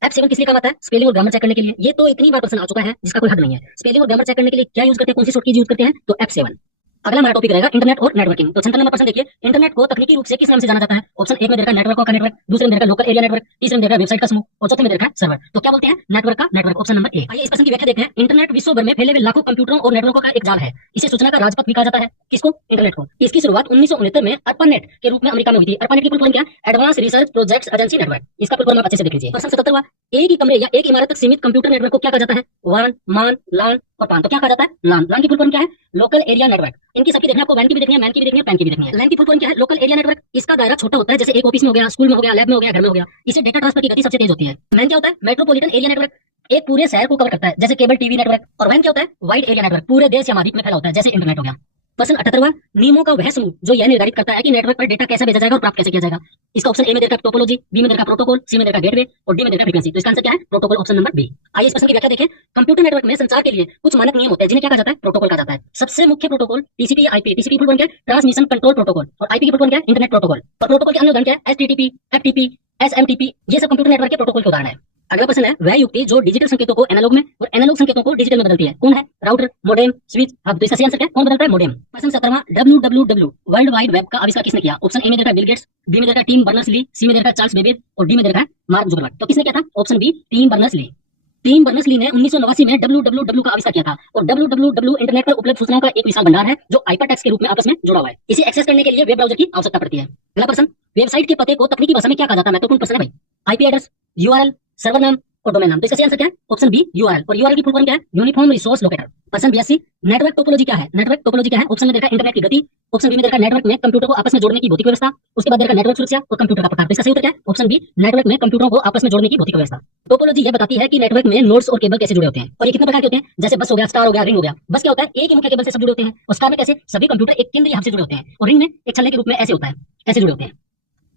F7 किस लिए काम आता है? स्पेलिंग और ग्रामर चेक करने के लिए। ये तो इतनी बार प्रश्न आ चुका है जिसका कोई हद नहीं है। स्पेलिंग और ग्रामर चेक करने के लिए क्या यूज करते हैं? कौन सी शॉर्टकी यूज करते हैं? तो F7। अगला हमारा टॉपिक रहेगा इंटरनेट और नेटवर्किंग। तो 76 नंबर प्रश्न देखिए, इंटरनेट को तकनीकी रूप से किस नाम से जाना जाता है? ऑप्शन एक में देखा नेटवर्क का नेटवर्क, दूसरे में देखा लोकल एरिया नेटवर्क, तीसरे में देखा वेबसाइट का समूह और चौथे में देखा सर्वर। तो क्या बोलते हैं? नेटवर्क का नेटवर्क। Option number A. आइए इस प्रश्न की व्याख्या देखते हैं। इंटरनेट विश्व भर में फैले हुए लाखों कंप्यूटरों और नेटवर्कों का एक जाल है। इसे सूचना का राजपथ भी कहा जाता है। किसको? इंटरनेट को। इसकी शुरुआत 1969 में ARPANET के रूप में अमेरिका में हुई थी। ARPANET की फुल फॉर्म क्या है? Advance research projects agency network. इसका फुल फॉर्म आप अच्छे से देख लीजिए। प्रश्न 77वां, एक ही कमरे या एक इमारत तक सीमित कंप्यूटर नेटवर्क को क्या कहा जाता है? वान, मान, लान और पान। तो क्या कहा जाता है? लान। लान की फुल फॉर्म क्या है? Local area network. इनकी सबकी देखनी है आपको, वैन की भी देखनी है, मैन की भी देखनी है, पैन की भी देखनी है। लैन की फुल फॉर्म क्या है? Local area network. इसका दायरा छोटा होता है, जैसे एक ऑफिस में हो गया, स्कूल में हो गया, लैब में हो गया, घर में हो गया। इसे डेटा ट्रांसफर की गति सबसे तेज होती है। मैन क्या होता है? मेट्रोपॉलिटन एरिया नेटवर्क, एक पूरे शहर को कवर करता है, जैसे केबल टीवी नेटवर्क। और वैन क्या होता है? वाइड एरिया नेटवर्क, पूरे देश या महाद्वीप में फैला होता है, जैसे इंटरनेट हो गया। प्रश्न 78वां, नियमों का वह समूह जो यह निर्धारित करता है कि नेटवर्क पर डेटा कैसे भेजा जाएगा और प्राप्त कैसे किया जाएगा। इसका ऑप्शन ए में देखा टोपोलॉजी, बी में देखा प्रोटोकॉल, सी में देखा गेटवे और डी में देखा फ्रीक्वेंसी। तो इसका आंसर क्या है? प्रोटोकॉल। Option number B. आइए इस प्रश्न की व्याख्या देखें। कंप्यूटर नेटवर्क में संचार के लिए कुछ मानक नियम होते हैं जिन्हें क्या कहा जाता है? प्रोटोकॉल कहा जाता है। सबसे मुख्य प्रोटोकॉल टीसीपी या आईपी। टीसीपी की फुल फॉर्म क्या है? Transmission control protocol. और आईपी की फुल फॉर्म क्या है? Internet protocol. और प्रोटोकॉल के अन्य उदाहरण क्या है? HTTP, FTP, SMTP. ये सब कंप्यूटर नेटवर्क के प्रोटोकॉल के उदाहरण है। अगला प्रश्न है, वह युक्ति जो डिजिटल संकेतों को एनालॉग में और एनालॉग संकेतों को डिजिटल में बदलती है, कौन है? Router, modem, switch, hub. तो इसका सही आंसर क्या है? कौन बदलता है? मोडेम। प्रश्न 17वां, www वर्ल्ड वाइड वेब का आविष्कार किसने किया? ऑप्शन ए में देखा बिल गेट्स, बी में देखा टिम बर्नर्स-ली, सी में देखा चार्ल्स बेबेज और डी में देखा मार्क जुकरबर्ग। तो किसने किया था? Option B, Tim Berners Lee. Tim Berners Lee ने 1989 में www का आविष्कार किया था। और www इंटरनेट पर उपलब्ध सूचनाओं का एक विशाल भंडार है जो हाइपरटेक्स्ट के रूप में आपस में जुड़ा हुआ है। इसे एक्सेस करने के लिए वेब ब्राउजर की आवश्यकता पड़ती है। अगला प्रश्न, वेबसाइट के पते को तकनीकी भाषा में क्या कहा जाता है? महत्वपूर्ण प्रश्न है भाई। आईपी एड्रेस, यूआरएल, सर्वर नाम और डोमेन नाम। तो इसका सही आंसर क्या है? Option B, URL. और यूआरएल की फुल फॉर्म क्या है? Uniform resource locator. प्रश्न 82, नेटवर्क टोपोलॉजी क्या है? नेटवर्क टोपोलॉजी क्या है? ऑप्शन में देखा इंटरनेट की गति, ऑप्शन बी में देखा नेटवर्क में कंप्यूटर को आपस में जोड़ने की भौतिक व्यवस्था, उसके बाद देखा नेटवर्क सुरक्षा और कंप्यूटर का प्रकार। तो इसका सही उत्तर क्या है? ऑप्शन बी, नेटवर्क में कंप्यूटरों को आपस में जोड़ने की भौतिक व्यवस्था। टोपोलॉजी यह बताती है कि नेटवर्क में नोड्स और केबल कैसे जुड़े होते हैं। और ये कितने प्रकार के होते हैं? जैसे बस हो गया, स्टार हो गया, रिंग हो गया। बस क्या होता है? एक ही मुख्य केबल से सब जुड़े होते हैं। और स्टार में कैसे? सभी कंप्यूटर एक केंद्रीय हब से जुड़े होते हैं। और रिंग में एक छल्ले के रूप में ऐसे होता है, ऐसे जुड़े होते हैं।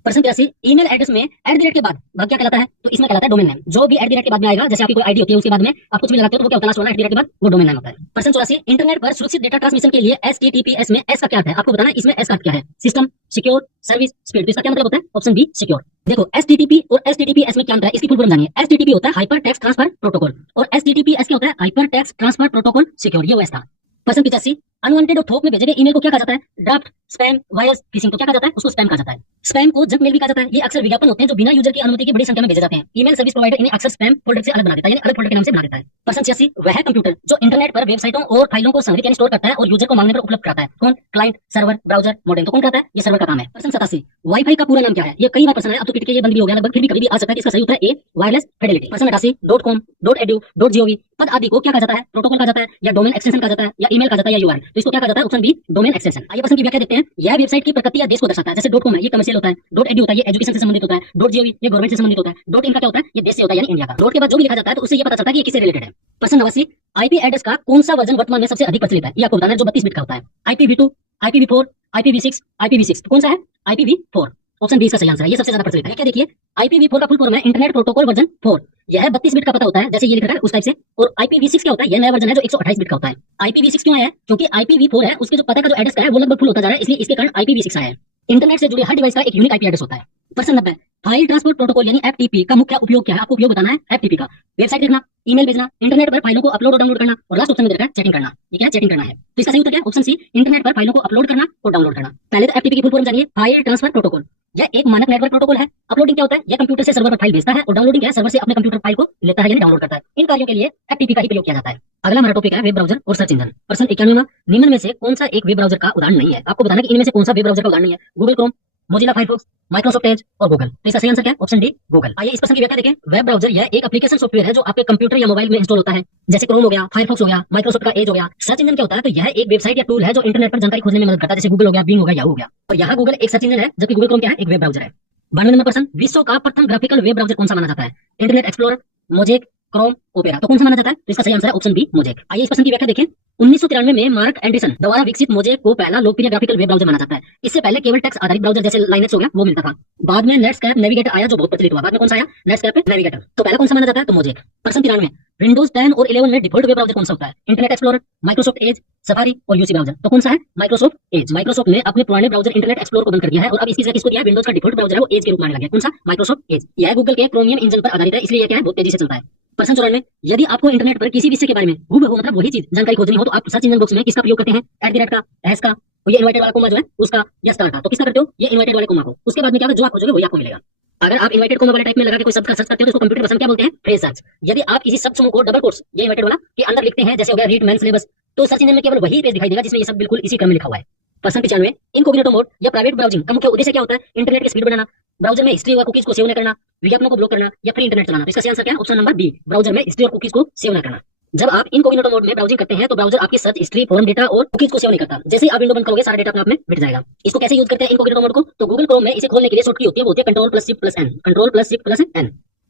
प्रश्न 83, ईमेल एड्रेस में @ के बाद भाग क्या कहलाता है? तो इसमें कहलाता है डोमेन नेम। जो भी @ के बाद में आएगा, जैसे आपकी कोई आईडी होती है उसके बाद में आप कुछ भी लगाते हो तो वो क्या होता है? लास्ट वाला @ के बाद वो डोमेन नेम होता है। प्रश्न 84, इंटरनेट पर सुरक्षित डेटा ट्रांसमिशन के लिए HTTPS में S का क्या अर्थ है? आपको बताना है इसमें S का अर्थ क्या है? System, secure, service, speed. तो इसका क्या मतलब होता है? Option B, secure. देखो HTTP और HTTPS में क्या अंतर है? इसकी फुल फॉर्म जानिए। HTTP होता है हाइपर टेक्स्ट ट्रांसफर प्रोटोकॉल और HTTPS क्या होता है? Hyper text transfer protocol secure. ये OS था। प्रश्न 85, अनवांटेड और थोक में भेजे गए ईमेल को क्या कहा जाता है? Draft, spam, virus, fishing. तो क्या कहा जाता है? उसको स्पैम कहा जाता है। स्पैम को जंक मेल भी कहा जाता है। ये अक्सर विज्ञापन होते हैं जो बिना यूजर की अनुमति के बड़ी संख्या में भेजे जाते हैं। ईमेल सर्विस प्रोवाइडर इन्हें अक्सर स्पैम फोल्डर से अलग बना देता है, यानी अलग फोल्डर के नाम से बना देता है। पर्सन 86 वह कंप्यूटर जो इंटरनेट पर वेबसाइटों और फाइलों को संग्रहित यानी स्टोर करता है और यूजर को मांगने पर उपलब्ध कराता है। कौन? Client, server, browser, modem. तो कौन करता है? ये सर्वर का काम है। पर्सन 87 वाईफाई का पूरा नाम क्या है? ये कई बार पर्सन है, अब तो पिट के ये बंद भी हो गया लगभग, फिर भी कभी भी आ सकता है। इसका सही उत्तर है ए, वायरलेस फिडेलिटी। पर्सन 88 .com, .edu, .gov पद आदि को क्या कहा जाता है? प्रोटोकॉल कहा जाता है, या डोमेन एक्सटेंशन कहा जाता है, या ईमेल कहा जाता है, या यूआरएल। तो इसको क्या कहा जाता है? Option B, domain extension. आइए पर्सन की व्याख्या देखते हैं। यह वेबसाइट की प्रकृति या देश को दर्शाता है। जैसे .com है, ये कमर्शियल होता है। .edu होता है, ये एजुकेशन से संबंधित होता है। .gov ये गवर्नमेंट से संबंधित होता है। .in का क्या होता है? ये देश से होता है, यानी इंडिया का। डॉट के बाद जो भी लिखा जाता है तो उससे ये पता चलता है कि ये किससे रिलेटेड है। पर्सन 89 आईपी एड्रेस का कौन सा वर्जन वर्तमान में सबसे अधिक प्रचलित है? ये आपको बताना है, जो 32 बिट का होता है। IPv2, IPv4, IPv6, IPv6। तो कौन सा है? IPv4। ऑप्शन बी इसका सही आंसर है, ये सबसे ज्यादा प्रचलित है। क्या देखिए, IPv4 का फुल फॉर्म है इंटरनेट प्रोटोकॉल वर्जन 4। यह 32 बिट का पता होता है, जैसे ये लिखा है उस टाइप से। और IPv6 क्या होता है? ये नया वर्जन है जो 128 बिट का होता है। IPv6 क्यों आया है? क्योंकि IPv4 है, उसके जो पता का जो एड्रेस का है वो लगभग फुल होता जा रहा है, इसलिए इसके कारण IPv6 आया है। इंटरनेट से जुड़े हर डिवाइस का एक यूनिक आईपी एड्रेस होता है। पर्सन 90 फाइल ट्रांसपोर्ट प्रोटोकॉल यानी FTP का मुख्य उपयोग क्या है? आपको उपयोग बताना है FTP का। वेबसाइट देखना, ईमेल भेजना, इंटरनेट पर फाइलों को अपलोड और डाउनलोड करना, और लास्ट ऑप्शन में देखा है चैटिंग करना। ये क्या है? चैटिंग करना है। तो इसका सही उत्तर क्या है? ऑप्शन सी, इंटरनेट पर फाइलों को अपलोड करना और डाउनलोड करना। पहले तो FTP की फुल फॉर्म जानिए, फाइल ट्रांसफर प्रोटोकॉल। यह एक मानक नेटवर्क प्रोटोकॉल है। अपलोडिंग क्या होता है? यह कंप्यूटर से सर्वर पर फाइल भेजता है, और डाउनलोडिंग क्या है? सर्वर से अपने कंप्यूटर फाइल को लेता है यानी डाउनलोड करता है। इन कार्यों के लिए FTP का ही प्रयोग किया जाता है। अगला हमारा टॉपिक है वेब ब्राउजर और सर्च इंजन। पर्सन 91 निम्न में से कौन सा एक वेब ब्राउजर का उदाहरण नहीं है? आपको बताना कि इनमें से कौन सा वेब ब्राउजर का उदाहरण नहीं है। Google Chrome, Mozilla Firefox, Microsoft Edge और गूगल। तो इसका सही आंसर क्या है? Option D, Google. आइए इस प्रश्न की व्याख्या देखें। वेब ब्राउजर यह एक एप्लीकेशन सॉफ्टवेयर है जो आपके कंप्यूटर या मोबाइल में इंस्टॉल होता है, जैसे क्रोम हो गया, फायरफॉक्स हो गया, माइक्रोसॉफ्ट का एज हो गया। सर्च इंजन क्या होता है? तो यह एक वेबसाइट या टूल है जो इंटरनेट पर जानकारी खोजने में मदद करता है, जैसे गूगल हो गया, बिंग हो गया, याहू हो गया। और यहाँ गूगल एक सर्च इंजन है, जबकि गूगल क्रोम क्या है? एक वेब ब्राउजर है। 92 नंबर पर्सन विश्व का प्रथम ग्राफिकल वेब ब्राउजर कौन सा माना जाता है? Internet explorer, mosaic, Chrome, opera. तो कौन सा माना जाता है? तो इसका सही आंसर है ऑप्शन बी, मोजेक। आइए इस प्रश्न की व्याख्या देखें। 1993 में मार्क एंडरसन द्वारा विकसित मोजेक को पहला लोकप्रिय ग्राफिकल वेब ब्राउजर माना जाता है। इससे पहले केवल टेक्स्ट आधारित ब्राउजर जैसे लाइनेक्स हो गया वो मिलता था। बाद में नेटस्कैप नेविगेटर आया जो बहुत प्रचलित हुआ। बाद में कौन सा आया? नेटस्कैप नेविगेटर। तो पहला कौन सा माना जाता है? तो मोजेक। पर्सन 93 विंडोज 10 और 11 में डिफॉल्ट वेब ब्राउजर कौन सा होता है? Internet explorer, Microsoft Edge, safari और यूसी ब्राउजर। तो कौन सा है? Microsoft Edge. माइक्रोसॉफ्ट ने अपने पुराने ब्राउजर इंटरनेट एक्सप्लोरर को बंद कर दिया है और अब इसकी जगह किसको दिया है? विंडोज का डिफॉल्ट ब्राउजर है वो एज के रूप में आने लगा है। कौन सा? Microsoft Edge. यह गूगल के क्रोमियम इंजन पर आधारित है, इसलिए यह क्या है? बहुत तेजी से चलता है। पर्सन 94 यदि आपको इंटरनेट पर किसी विषय के बारे में हूबहू मतलब वही चीज जानकारी खोजनी हो तो आप सर्च इंजन बॉक्स में किसका प्रयोग करते हैं? @ का, हैश का, और ये इनवर्टेड वाला कोमा जो है उसका, या स्टार का। तो किसका करते हो? ये इनवर्टेड वाले कोमा को। उसके बाद में क्या होगा? जो आप खोजोगे वही आपको मिलेगा। अगर आप इनवर्टेड कोमा वाले टाइप में लगा के कोई शब्द का सर्च करते हो तो इसको कंप्यूटर भाषा में क्या बोलते हैं? Phrase search. यदि आप किसी शब्द समूह को डबल कोट्स ये इनवर्टेड वाला के अंदर लिखते हैं, जैसे हो गया रीड मैन सिलेबस, तो सर्च इंजन में केवल वही पेज दिखाई देगा जिसमें ये सब बिल्कुल इसी क्रम में लिखा हुआ है। पर्सन 95 इनकॉग्निटो मोड या प्राइवेट ब्राउजिंग का मुख्य उद्देश्य क्या होता है? इंटरनेट की स्पीड बढ़ाना, ब्राउजर में हिस्ट्री और कुकीज को सेव न करना, विज्ञापनों को ब्लॉक करना, या फ्री इंटरनेट चलाना। तो इसका सही आंसर क्या है? ऑप्शन नंबर बी, ब्राउजर में हिस्ट्री और कुकीज को सेव न करना। जब आप इनकॉग्निटो मोड में ब्राउजिंग करते हैं तो ब्राउजर आपकी सर्च हिस्ट्री, फॉर्म डेटा और कुकीज को सेव नहीं करता। जैसे ही आप विंडो बंद करोगे सारा डेटा अपने आप में मिट जाएगा। इसको कैसे यूज करते हैं इनकॉग्निटो मोड को? तो गूगल क्रोम में इसे खोलने के लिए शॉर्टकट होती है, वो होती है Ctrl+Shift+N, Ctrl+Shift+N।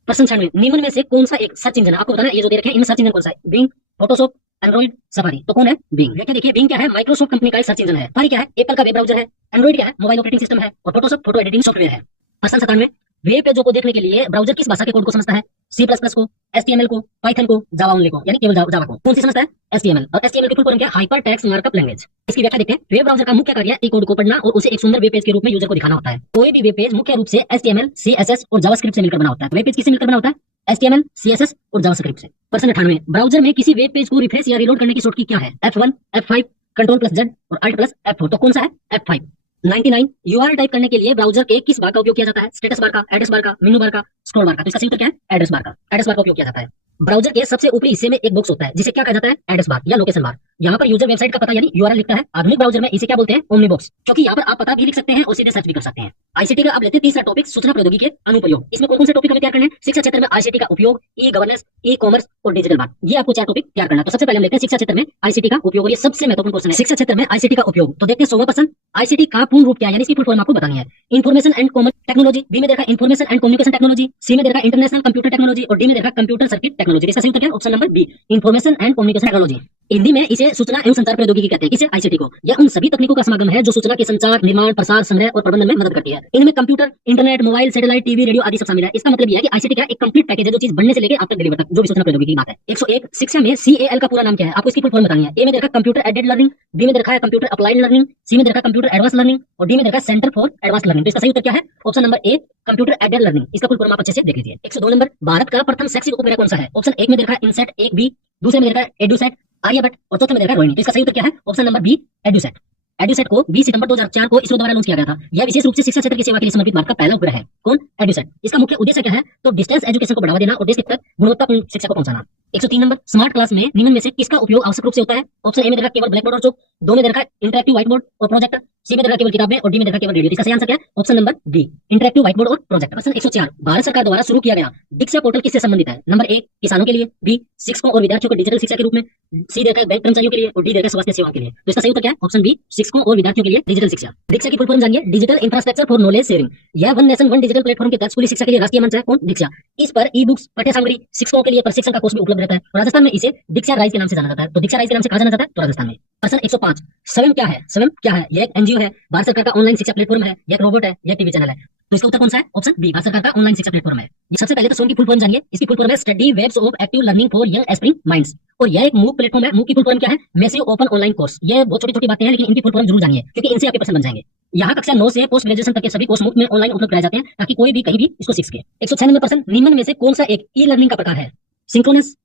पर्सन 96 निम्न में से कौन सा एक सर्च इंजन है? आपको बताना है ये जो दे रखे हैं इनमें सर्च इंजन कौन सा है? Bing, Photoshop, Android, Safari. तो कौन है? बिंग। देखिए देखिए, बिंग क्या है? माइक्रोसॉफ्ट कंपनी का एक सर्च इंजन है। सफारी क्या है? एप्पल का वेब ब्राउजर है। एंड्रॉइड क्या है? मोबाइल ऑपरेटिंग सिस्टम है। और फोटोशॉप फोटो एडिटिंग सॉफ्टवेयर है। पर्सन 97 वेब पेजों को देखने के लिए ब्राउजर किस भाषा के कोड को समझता है? C++ को, HTML को, पाइथन को, जावा ओनली को, यानी केवल जावा को। कौन सी समझता है? HTML। और HTML की फुल फॉर्म क्या है? Hyper text markup language. इसकी व्याख्या देखते हैं। वेब ब्राउजर का मुख्य कार्य एक कोड को पढ़ना और उसे एक सुंदर वेब पेज के रूप में यूजर को दिखाना होता है। कोई भी वेब पेज मुख्य रूप से HTML, CSS और जावास्क्रिप्ट से मिलकर बना होता है। वेब पेज किससे मिलकर बना होता है? HTML, CSS और जावास्क्रिप्ट से। पर्सन 98 ब्राउजर में किसी वेब पेज को रिफ्रेश या रीलोड करने की शॉर्टकट क्या है? F1, F5, Ctrl+Z और Alt+F4। तो कौन सा है? F5। 99 URL टाइप करने के लिए ब्राउजर के किस बार का उपयोग किया जाता है? स्टेटस बार का, एड्रेस बार का, मेनू बार का, स्क्रॉल बार का। तो इसका सही उत्तर क्या है? एड्रेस बार का। एड्रेस बार का उपयोग किया जाता है। ब्राउजर के सबसे ऊपरी हिस्से में एक बॉक्स होता है जिसे क्या कहा जाता है? एड्रेस बार या लोकेशन बार। यहाँ पर यूजर वेबसाइट का पता यानी URL लिखता है। आधुनिक ब्राउजर में इसे क्या बोलते हैं? ओमनी बॉक्स, क्योंकि यहाँ पर आप पता भी लिख सकते हैं और सीधे सर्च भी कर सकते हैं। आईसीटी का आप लेते हैं तीसरा टॉपिक, सूचना प्रौद्योगिकी के अनुप्रयोग। इसमें कौन कौन से टॉपिक हमें तैयार करने हैं? शिक्षा क्षेत्र में आईसीटी का उपयोग, ई गवर्नेंस, ई कॉमर्स और डिजिटल बात। ये आपको 4 टॉपिक तैयार करना है। तो सबसे पहले हम लेते हैं शिक्षा क्षेत्र में आईसीटी का उपयोग, और ये सबसे महत्वपूर्ण क्वेश्चन है। शिक्षा क्षेत्र में आईसीटी का उपयोग। तो देखते हैं 100% आईसीटी का पूर्ण रूप क्या है, यानी इसकी फुल फॉर्म आपको बतानी है। Information and common technology. B में देखा information and communication technology. C में देखा इंटरनेशनल कंप्यूटर टेक्नोलॉजी। और डी में देखा कंप्यूटर सर्किट टेक्नोलॉजी। इसका सही उत्तर क्या है? Option number B, information and communication technology. Hindi में इसे सूचना एवं संचार प्रौद्योगिकी कहते हैं। इसे आईसीटी को। यह उन सभी तकनीकों का समागम है जो सूचना के संचार, निर्माण, प्रसार, संग्रह और प्रबंधन में मदद करती है। इनमें computer, internet, mobile, satellite, TV, radio आदि सब शामिल है। इसका मतलब यह है कि आईसीटी का एक कंप्लीट पैकेज है जो चीज बनने से लेकर आप तक डिलीवर तक, जो भी सूचना प्रौद्योगिकी की बात है। 101 शिक्षा में CAL का पूरा नाम क्या है? आपको इसकी फुल फॉर्म बतानी है। ए में देखा कंप्यूटर एडेड लर्निंग, बी में देखा है कंप्यूटर अप्लाइड लर्निंग, सी में देखा कंप्यूटर एडवांस लर्निंग और डी में देखा सेंटर फॉर एडवांस लर्निंग। तो इसका सही उत्तर क्या है? Option number A, computer aided learning. इसका फुल फॉर्म आप अच्छे से देख लीजिए। 102 नंबर भारत का प्रथम शैक्षिक उपग्रह कौन सा है? ऑप्शन 1 में देखा इनसेट 1B, दूसरे में देखा एडुसेट, आर्यभट्ट और चौथे में दे रखा है रोहिणी। तो इसका सही उत्तर क्या है? Option number B, EDUSAT. EDUSAT को 20 सितंबर 2004 को इसरो द्वारा लॉन्च किया गया था। यह विशेष रूप से शिक्षा क्षेत्र की सेवा के लिए समर्पित भारत का पहला उपग्रह है। कौन? एडुसेट। इसका मुख्य उद्देश्य क्या है? तो डिस्टेंस एजुकेशन को बढ़ावा देना और देश तक गुणवत्तापूर्ण शिक्षा को पहुंचाना। 103 नंबर, स्मार्ट क्लास में निम्न में से किसका उपयोग आवश्यक रूप से होता है? ऑप्शन ए में दे रखा केवल ब्लैक बोर्ड और चौक, 2 में दे रखा इंटरैक्टिव व्हाइट बोर्ड और प्रोजेक्टर, सी में दे रखा केवल किताबें और डी में दे रखा केवल रेडियो। इसका सही आंसर क्या है? Option number B, interactive white board और प्रोजेक्टर। क्वेश्चन 104, भारत सरकार द्वारा शुरू किया गया दीक्षा पोर्टल किससे संबंधित है? नंबर ए, किसानों के लिए, बी, शिक्षकों और विद्यार्थियों को डिजिटल शिक्षा के रूप में, सी देखा है बैंक कर्मचारियों के लिए और डी देखा है स्वास्थ्य सेवाओं के लिए। तो इसका सही उत्तर क्या है? ऑप्शन बी, शिक्षकों और विद्यार्थियों के लिए डिजिटल शिक्षा। दीक्षा की फुल फॉर्म जानिए, digital infrastructure for knowledge sharing. यह one nation one digital platform के तहत स्कूली शिक्षा के लिए राष्ट्रीय मंच है। कौन? दीक्षा। इस पर ई बुक्स, पाठ्य सामग्री, शिक्षकों के लिए प्रशिक्षण का कोर्स भी उपलब्ध रहता है। राजस्थान में इसे दीक्षा राइज के नाम से जाना जाता है। तो दीक्षा राइज के नाम से कहा जाना जाता है तो राजस्थान में। प्रश्न 105, स्वयं क्या है? स्वयं क्या है? यह एक एनजीओ है, भारत सरकार का ऑनलाइन शिक्षा प्लेटफॉर्म है, यह एक रोबोट है, यह टीवी चैनल है। तो इसका उत्तर कौन सा है? ऑप्शन बी, भारत सरकार का ऑनलाइन शिक्षा प्लेटफॉर्म है। सबसे पहले तो स्वयं की फुल फॉर्म जानिए। इसकी फुल फॉर्म है study webs of active learning for young aspiring minds. और यह एक मूक प्लेटफॉर्म है। मूक की फुल फॉर्म क्या है? Massive open online course. ये बहुत छोटी छोटी बातें हैं लेकिन इनकी फुल फॉर्म जरूर जानिए क्योंकि इनसे आपके प्रश्न बन जाएंगे। यहाँ कक्षा 9 से पोस्ट ग्रेजुएशन तक के सभी कोर्स मुफ्त में ऑनलाइन उपलब्ध कराए जाते हैं ताकि कोई भी कहीं भी इसको सीख सके। 106 नंबर प्रश्न, निम्न में से कौन सा एक ई लर्निंग का प्रकार है? Synchronous,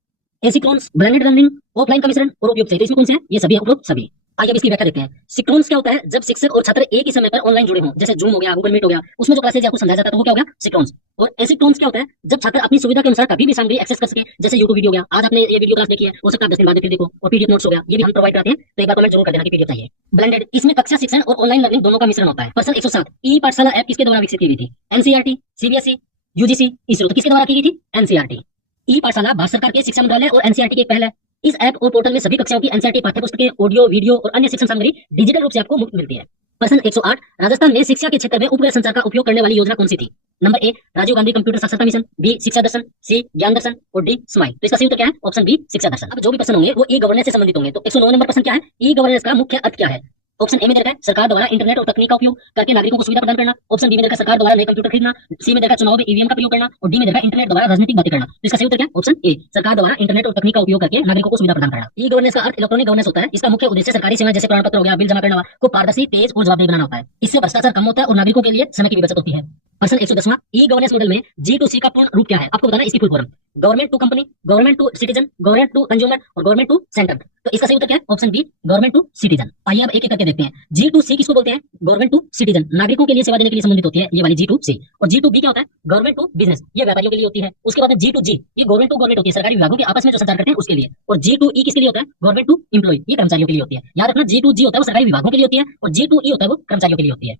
asynchronous, blended learning, offline का मिश्रण और उपयुक्त है। तो इसमें कौन से हैं? ये सभी उपयुक्त सभी। आइए अब इसकी व्याख्या देखते हैं। सिंक्रोनस क्या होता है? जब शिक्षक और छात्र एक ही समय पर ऑनलाइन जुड़े हों, जैसे जूम हो गया, गूगल मीट हो गया, उसमें जो क्लासेज आपको समझाया जाता है तो वो क्या हो गया? सिंक्रोनस। और एसिंक्रोनस क्या होता है? जब छात्र अपनी सुविधा के अनुसार कभी भी सामग्री एक्सेस कर सके, जैसे यूट्यूब वीडियो हो गया, आज आपने ये वीडियो क्लास देखी है, हो सकता है 10 दिन बाद फिर देखो। और पीडीएफ नोट्स हो गया, ये भी हम प्रोवाइड करते हैं, तो एक बार कमेंट जरूर कर देना कि पीडीएफ चाहिए। ब्लेंडेड, इसमें कक्षा शिक्षण और ऑनलाइन लर्निंग दोनों का मिश्रण होता है। प्रश्न 107, ई पाठशाला ऐप किसके द्वारा विकसित की गई थी? NCERT, CBSE, UGC, ISRO. तो किसके द्वारा की गई थी? एनसीईआरटी। ई पाठशाला भारत सरकार के शिक्षा मंत्रालय और एनसीईआरटी की एक पहल है। इस ऐप और पोर्टल में सभी कक्षाओं की एनसीईआरटी पाठ्यपुस्तकें, ऑडियो, वीडियो और अन्य शिक्षण सामग्री डिजिटल रूप से आपको मुफ्त मिलती है। प्रश्न 108, राजस्थान में शिक्षा के क्षेत्र में उपग्रह संचार का उपयोग करने वाली योजना कौन सी थी? Number A, Rajiv Gandhi computer साक्षरता मिशन, बी, शिक्षा दर्शन, सी, ज्ञान दर्शन और डी, स्माइल। तो इसका सही उत्तर क्या है? ऑप्शन बी, शिक्षा दर्शन। अब जो भी प्रश्न होंगे वो ई गवर्नेंस से संबंधित होंगे। तो 109 नंबर प्रश्न क्या है? ई गवर्नेंस का मुख्य अर्थ क्या है? ऑप्शन ए में देखा है सरकार द्वारा इंटरनेट और तकनीक का उपयोग करके नागरिकों को सुविधा प्रदान करना। ऑप्शन बी में देखा सरकार द्वारा नए कंप्यूटर खरीदना। सी में देखा चुनाव में ईवीएम का प्रयोग करना और डी में देखा इंटरनेट द्वारा राजनीतिक बातें करना। तो इसका सही उत्तर क्या है? ऑप्शन ए, सरकार द्वारा इंटरनेट और तकनीक का उपयोग करके नागरिकों को सुविधा प्रदान करना। ई गवर्नेंस का अर्थ इलेक्ट्रॉनिक गवर्नेंस होता है। इसका मुख्य उद्देश्य सरकारी सेवाएं जैसे प्रमाण पत्र हो गया, बिल जमा करना को पारदर्शी, तेज और जवाबदेह बनाना होता है। इससे भ्रष्टाचार कम होता है और नागरिकों के लिए समय की भी बचत होती है। प्रश्न 110वां, ई गवर्नेंस मॉडल में G2C का पूर्ण रूप क्या है? आपको बताना है इसकी full form. Government to company, government to citizen, government to consumer और गवर्नमेंट टू सेंटर। तो इसका सही उत्तर क्या है? Option B, government to citizen. आइए अब एक एक करके देखते हैं। G2C किसको बोलते हैं? गवर्नमेंट टू सिटीजन, नागरिकों के लिए सेवा देने के लिए संबंधित होती है ये वाली G2C। और G2B क्या होता है? गवर्नमेंट टू बिजनेस, ये व्यापारियों के लिए होती है। उसके बाद G2G, ये गवर्नमेंट टू गवर्नमेंट होती है, सरकारी विभागों के आपस में जो संचार करते हैं उसके लिए। और G2E किसके लिए होता है? गवर्नमेंट टू एम्प्लॉय, ये कर्मचारियों के लिए होती है। याद रखना, G2G होता है वो सरकारी विभागों के लिए होती है और G2E होता है वो कर्मचारियों के लिए होती है।